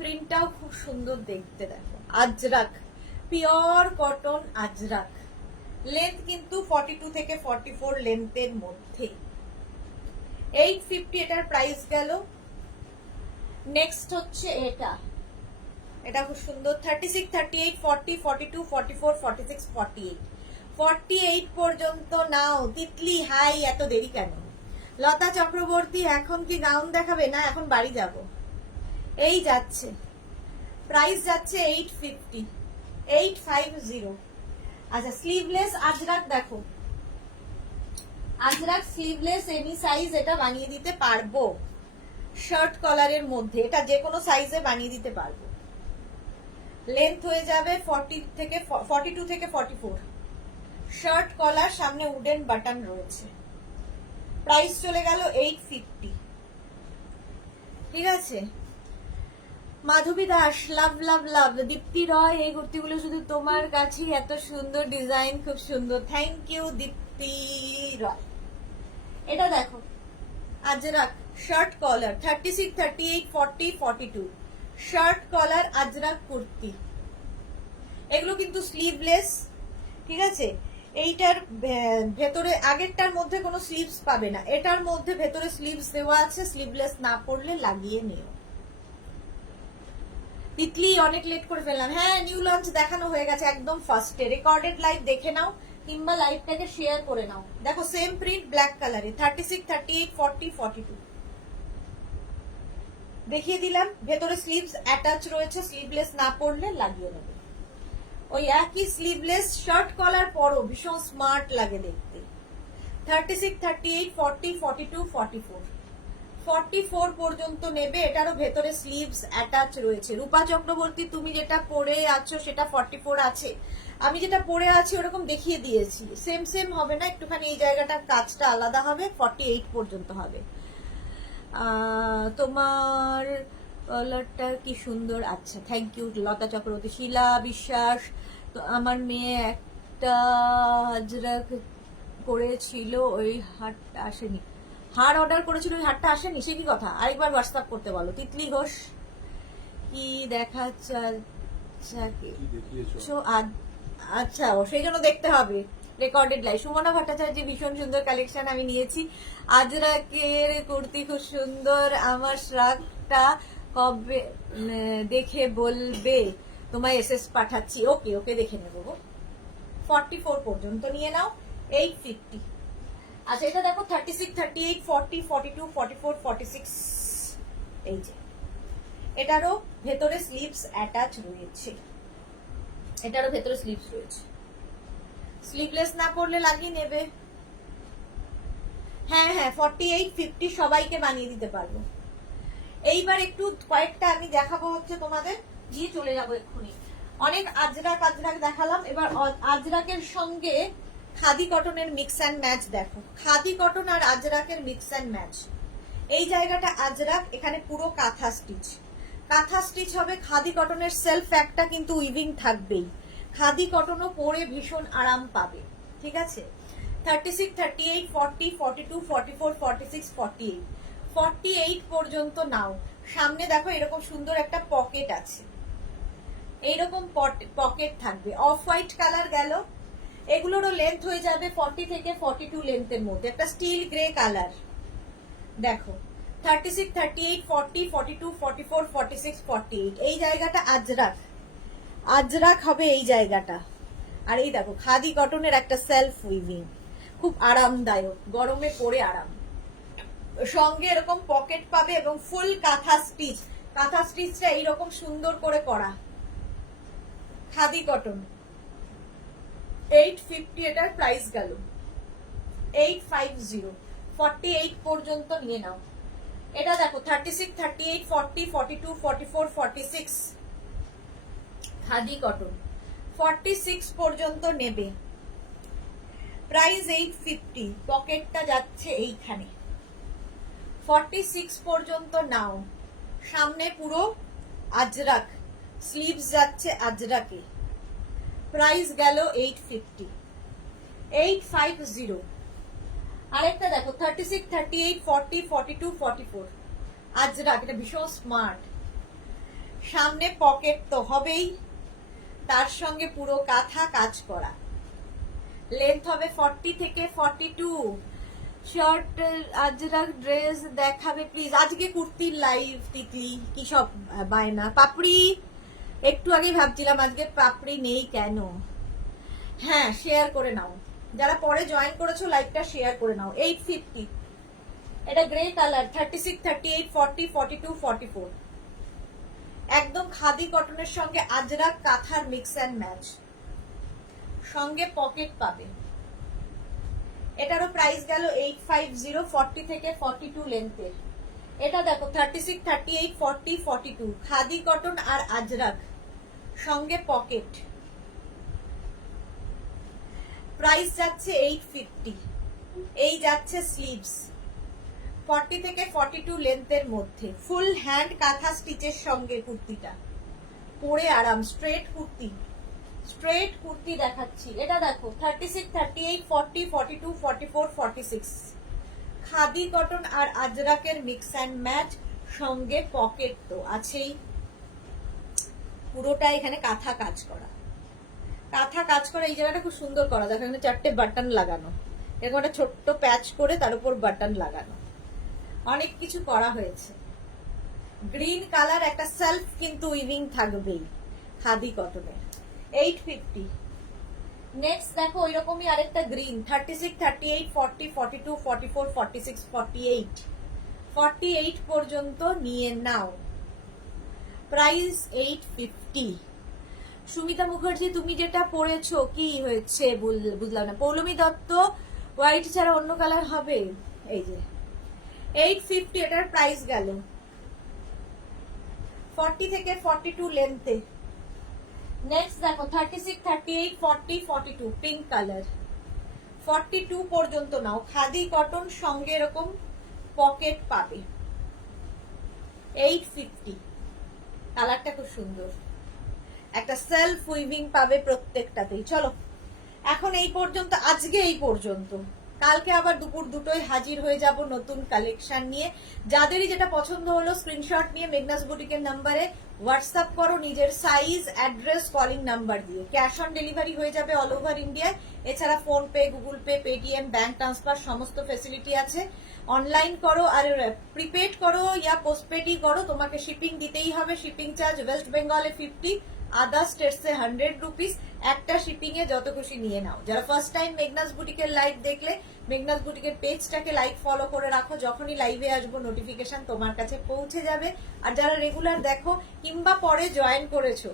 প্রিন্টটাও খুব সুন্দর দেখতে, দেখো Ajrak, pure cotton Ajrak, length কিন্তু 42 থেকে 44 লেন্থের মধ্যে। 850 এটার প্রাইস গেল। নেক্সট হচ্ছে এটা খুব সুন্দর, 36, 38, 40, 42, 44, 46, 48, 48 পর্যন্ত নাও। তিতলি হাই, এত দেরি কেন? লতা চক্রবর্তী, এখন কি গাউন দেখাবে? না, এখন বাড়ি যাব। এই যাচ্ছে, প্রাইস যাচ্ছে 850, 850। আচ্ছা স্লিভলেস আজরাক দেখো, আজরাক স্লিভলেস এনি সাইজ এটা বানিয়ে দিতে পারবো, শার্ট কলারের মধ্যে, এটা যে কোনো সাইজে বানিয়ে দিতে পারবো। লেন্থ হয়ে যাবে 42 থেকে 44, শার্ট কলার, সামনে উডেন বাটন রয়েছে। প্রাইস চলে গেল 850, ঠিক আছে। মাধবী দাস, লাভ লাভ লাভ। দীপ্তি রয়, এই কুর্তিগুলো শুধু তোমার কাছেই, এত সুন্দর ডিজাইন, খুব সুন্দর, থ্যাংক ইউ দীপ্তি রয়। এটা দেখো Ajrak shirt collar, 36, 38, 40, 42, shirt collar Ajrak kurti. এগুলো কিন্তু স্লিভলেস, ঠিক আছে। এইটার ভেতরে, আগেরটার মধ্যে কোনো স্লিভস পাবে না, এটার মধ্যে ভেতরে স্লিভস দেওয়া আছে, স্লিভলেস না পড়লে লাগিয়ে নিও। তিতলি অনেক লেট করে ফেললাম। হ্যাঁ, নিউ লঞ্চ দেখানো হয়ে গেছে একদম ফার্স্টে, রেকর্ডেড লাইভ দেখে নাও কিংবা লাইভটাকে শেয়ার করে নাও। দেখো সেম প্রিন্ট, ব্ল্যাক কালারে, 36, 38, 40, 42 দেখিয়ে দিলাম। ভেতরে স্লিভস অ্যাটাচ রয়েছে, স্লিভলেস না পড়লে লাগিয়ে নেবে। ওই একই স্লিভলেস শার্ট কলার পরো, ভীষণ স্মার্ট লাগে দেখতে। 36, 38, 40, 42, 44, 44 পর্যন্ত নেবে। এটারও ভেতরে স্লিভস অ্যাটাচ রয়েছে। রূপা চক্রবর্তী, তুমি যেটা পরে আছো সেটা 44 আছে, আমি যেটা পরে আছি ওরকম দেখিয়ে দিয়েছি। সেম সেম হবে না, একটুখানি এই জায়গাটা কাজটা আলাদা হবে, 48 পর্যন্ত হবে। তোমার কালারটা কি সুন্দর। আচ্ছা থ্যাংক ইউ লতা চক্রবর্তী। শিলা বিশ্বাস, তো আমার মেয়ে একটা আজরাক করেছিল, ওই হারটা আসেনি। হার অর্ডার করেছিল, ওই হারটা আসেনি, সে কি কথা? আরেকবার হোয়াটসঅ্যাপ করতে বলো। তিতলি ঘোষ, কি দেখাচ্ছ? আচ্ছা ও সেই জন্য দেখতে হবে রেকর্ডেড লাইভ। সুমনা ভট্টাচার্য, ভীষণ সুন্দর কালেকশন আমি নিয়েছি। আজরাকের কুর্তি খুব সুন্দর। আমার শ্রাগটা কবে দেখে বলবে? তোমায় এসএস পাঠাচ্ছি। ওকে ওকে, দেখে নেবো। 44 পর্যন্ত নিয়ে নাও, 850। আচ্ছা এটা দেখো 36, 38, 40, 42, 44, 46, এই যে এটারও ভেতরে স্লিভস অ্যাটাচ রয়েছে, এটারও ভেতরে স্লিভস রয়েছে। স্লিভলেস না পড়লে লাগিয়ে নেবে। হ্যাঁ হ্যাঁ, 48, 50 সবাইকে বানিয়ে দিতে পারবো। এইবার একটু কয়েকটা আমি দেখাবো হচ্ছে তোমাদের, দিয়ে চলে যাবো এক্ষুনি। অনেক আজরাক আজরাক দেখালাম, এবার আজরাকের সঙ্গে খাদি কটনের মিক্স অ্যান্ড ম্যাচ দেখো। খাদি কটন আর আজরাকের মিক্স অ্যান্ড ম্যাচ। এই জায়গাটা আজরাক, এখানে পুরো কাঁথা স্টিচ, কাঁথা স্টিচ হবে। খাদি কটনের সেলফ একটা কিন্তু উইভিং থাকবেই। খাদি কটনও পরে ভীষণ আরাম পাবে, ঠিক আছে। 36, 38, 40, 42, 44, 46, 48, 48 পর্যন্ত নাও। সামনে দেখো এরকম সুন্দর একটা পকেট আছে, এইরকম পকেট থাকবে। অফ হোয়াইট কালার গেল, এগুলোরও লেন্থ হয়ে যাবে 40 থেকে 42 লেন্থের মধ্যে। একটা স্টিল গ্রে কালার দেখো, 36, 38, 40, 42, 44, 46, 48। এই জায়গাটা আজরাক, আজরাক হবে এই জায়গাটা। আর এই দেখো খাদি কটনের একটা সেলফ উইভিং, খুব আরামদায়ক, গরমে পরে আরাম। সঙ্গে এরকম পকেট পাবে এবং ফুল কাঁথা স্টিচ। কাঁথা স্টিচটা এইরকম সুন্দর করে করা, খাদি কটন। 850 এটার প্রাইস গেল 850। 48 পর্যন্ত নিয়ে নাও। এটা দেখো 36, 38, 40, 42, 44, 46 খাদি কটন। 46 পর্যন্ত নেবে, প্রাইস 850। পকেটটা যাচ্ছে এইখানে। 46 পর্যন্ত নাও। সামনে পুরো আজরাক, স্লিভস যাচ্ছে আজরাকে। প্রাইস গেল 850। 850। আরেকটা দেখো 36, 38, 40, 42, 44 আজরাক। এটা ভীষণ স্মার্ট। সামনে পকেট তো হবেই, তার সঙ্গে পুরো কাঁথা কাজ করা। লেন্থ হবে 40 থেকে 42। শর্ট আজরাক ড্রেস দেখাবে প্লিজ। আজকে কুর্তির লাইভ তিতলি কি সব বায়না। পাপড়ি একটু আগে ভাবছিলাম আজকে পাপড়ি নেই কেন। হ্যাঁ শেয়ার করে নাও, যারা পরে জয়েন করেছো লাইভটা শেয়ার করে নাও। 850। এটা গ্রে কালার। 36, 38, 40, 42, 44 একদম খাদি কটনের সঙ্গে আজরাক কাঁথার মিক্স অ্যান্ড ম্যাচ। সঙ্গে পকেট পাবে। এটারও প্রাইস গেল 850। 40 থেকে 42 লেন্থের। এটা দেখো 36, 38, 40, 42 খাদি কটন আর আজরাক, সঙ্গে পকেট। প্রাইস যাচ্ছে 850। এই যাচ্ছে স্লিভস 40 থেকে 42 লেন্থের মধ্যে। ফুল হ্যান্ড কাঁথা স্টিচের সঙ্গে কুর্তিটা পরে আরাম। স্ট্রেট কুর্তি, স্ট্রেট কুর্তি দেখাচ্ছি। এটা দেখো 36, 38, 40, 42, 44, 46 খাদি কটন আর আজরাকের মিক্স অ্যান্ড ম্যাচ। সঙ্গে পকেট তো আছেই। পুরোটা এখানে কাঁথা কাজ করা, কাঁথা কাজ করা। এই জায়গাটা খুব সুন্দর করা, দেখো এখানে 4টে বাটন লাগানো, এরকম একটা ছোট্ট প্যাচ করে তার উপর বাটন লাগানো, অনেক কিছু করা হয়েছে। গ্রিন কালার একটা সেলফ কিন্তু উইভিং থাকবেই খাদি কটনের। 850। নেক্সট দেখো ওইরকমই আরেকটা গ্রিন। 36, 38, 40, 42, 44, 46, 48 48 পর্যন্ত নিয়ে নাও। প্রাইস 850। সুমিতা মুখার্জি তুমি যেটা পরেছো কি হয়েছে বুঝলাম না। পৌলমী দত্ত হোয়াইট ছাড়া অন্য কালার হবে। এই যে 850 এটার প্রাইস গেল 40 থেকে 42 লেন্থে। নেক্সট দেখো 36, 38, 40, 42 পিঙ্ক কালার। 42 পর্যন্ত নাও। খাদি কটন, সঙ্গে এরকম পকেট পাবে। 850। কালারটা খুব সুন্দর, একটা সেলফ উইভিং পাবে প্রত্যেকটাতেই। চলো এখন এই পর্যন্ত, আজকে এই পর্যন্ত। কালকে আবার দুপুর 2টোয় হাজির হয়ে যাব নতুন কালেকশন নিয়ে। যাদেরই যেটা পছন্দ হলো স্ক্রিনশট নিয়ে মেঘনাস বুটিকের নাম্বারে হোয়াটসঅ্যাপ করো নিজের সাইজ, অ্যাড্রেস, কলিং নাম্বার দিয়ে। ক্যাশ অন ডেলিভারি হয়ে যাবে অল ওভার ইন্ডিয়ায়। এছাড়া phone pay, Google pay, Paytm, bank transfer সমস্ত ফেসিলিটি আছে। অনলাইন করো আর প্রিপেড করো ইয়া পোস্টপেডই করো, তোমাকে শিপিং দিতেই হবে। শিপিং চার্জ ওয়েস্ট বেঙ্গলে 50, আদার স্টেটসে 100 রুপিস। একটা শিপিং এ যত খুশি নিয়ে নাও। যারা ফার্স্ট টাইম মেঘনাস বুটিকের লাইভ দেখলে মেঘনাস বুটিকের পেজটাকে লাইক ফলো করে রাখো, যখনই লাইভে আসবো নোটিফিকেশন তোমার কাছে পৌঁছে যাবে। আর যারা রেগুলার দেখো কিংবা পরে জয়েন করেছো,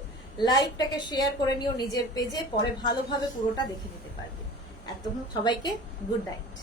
লাইভটাকে শেয়ার করে নিও নিজের পেজে, পরে ভালোভাবে পুরোটা দেখে নিতে পারবে। এতক্ষণ সবাইকে গুড নাইট।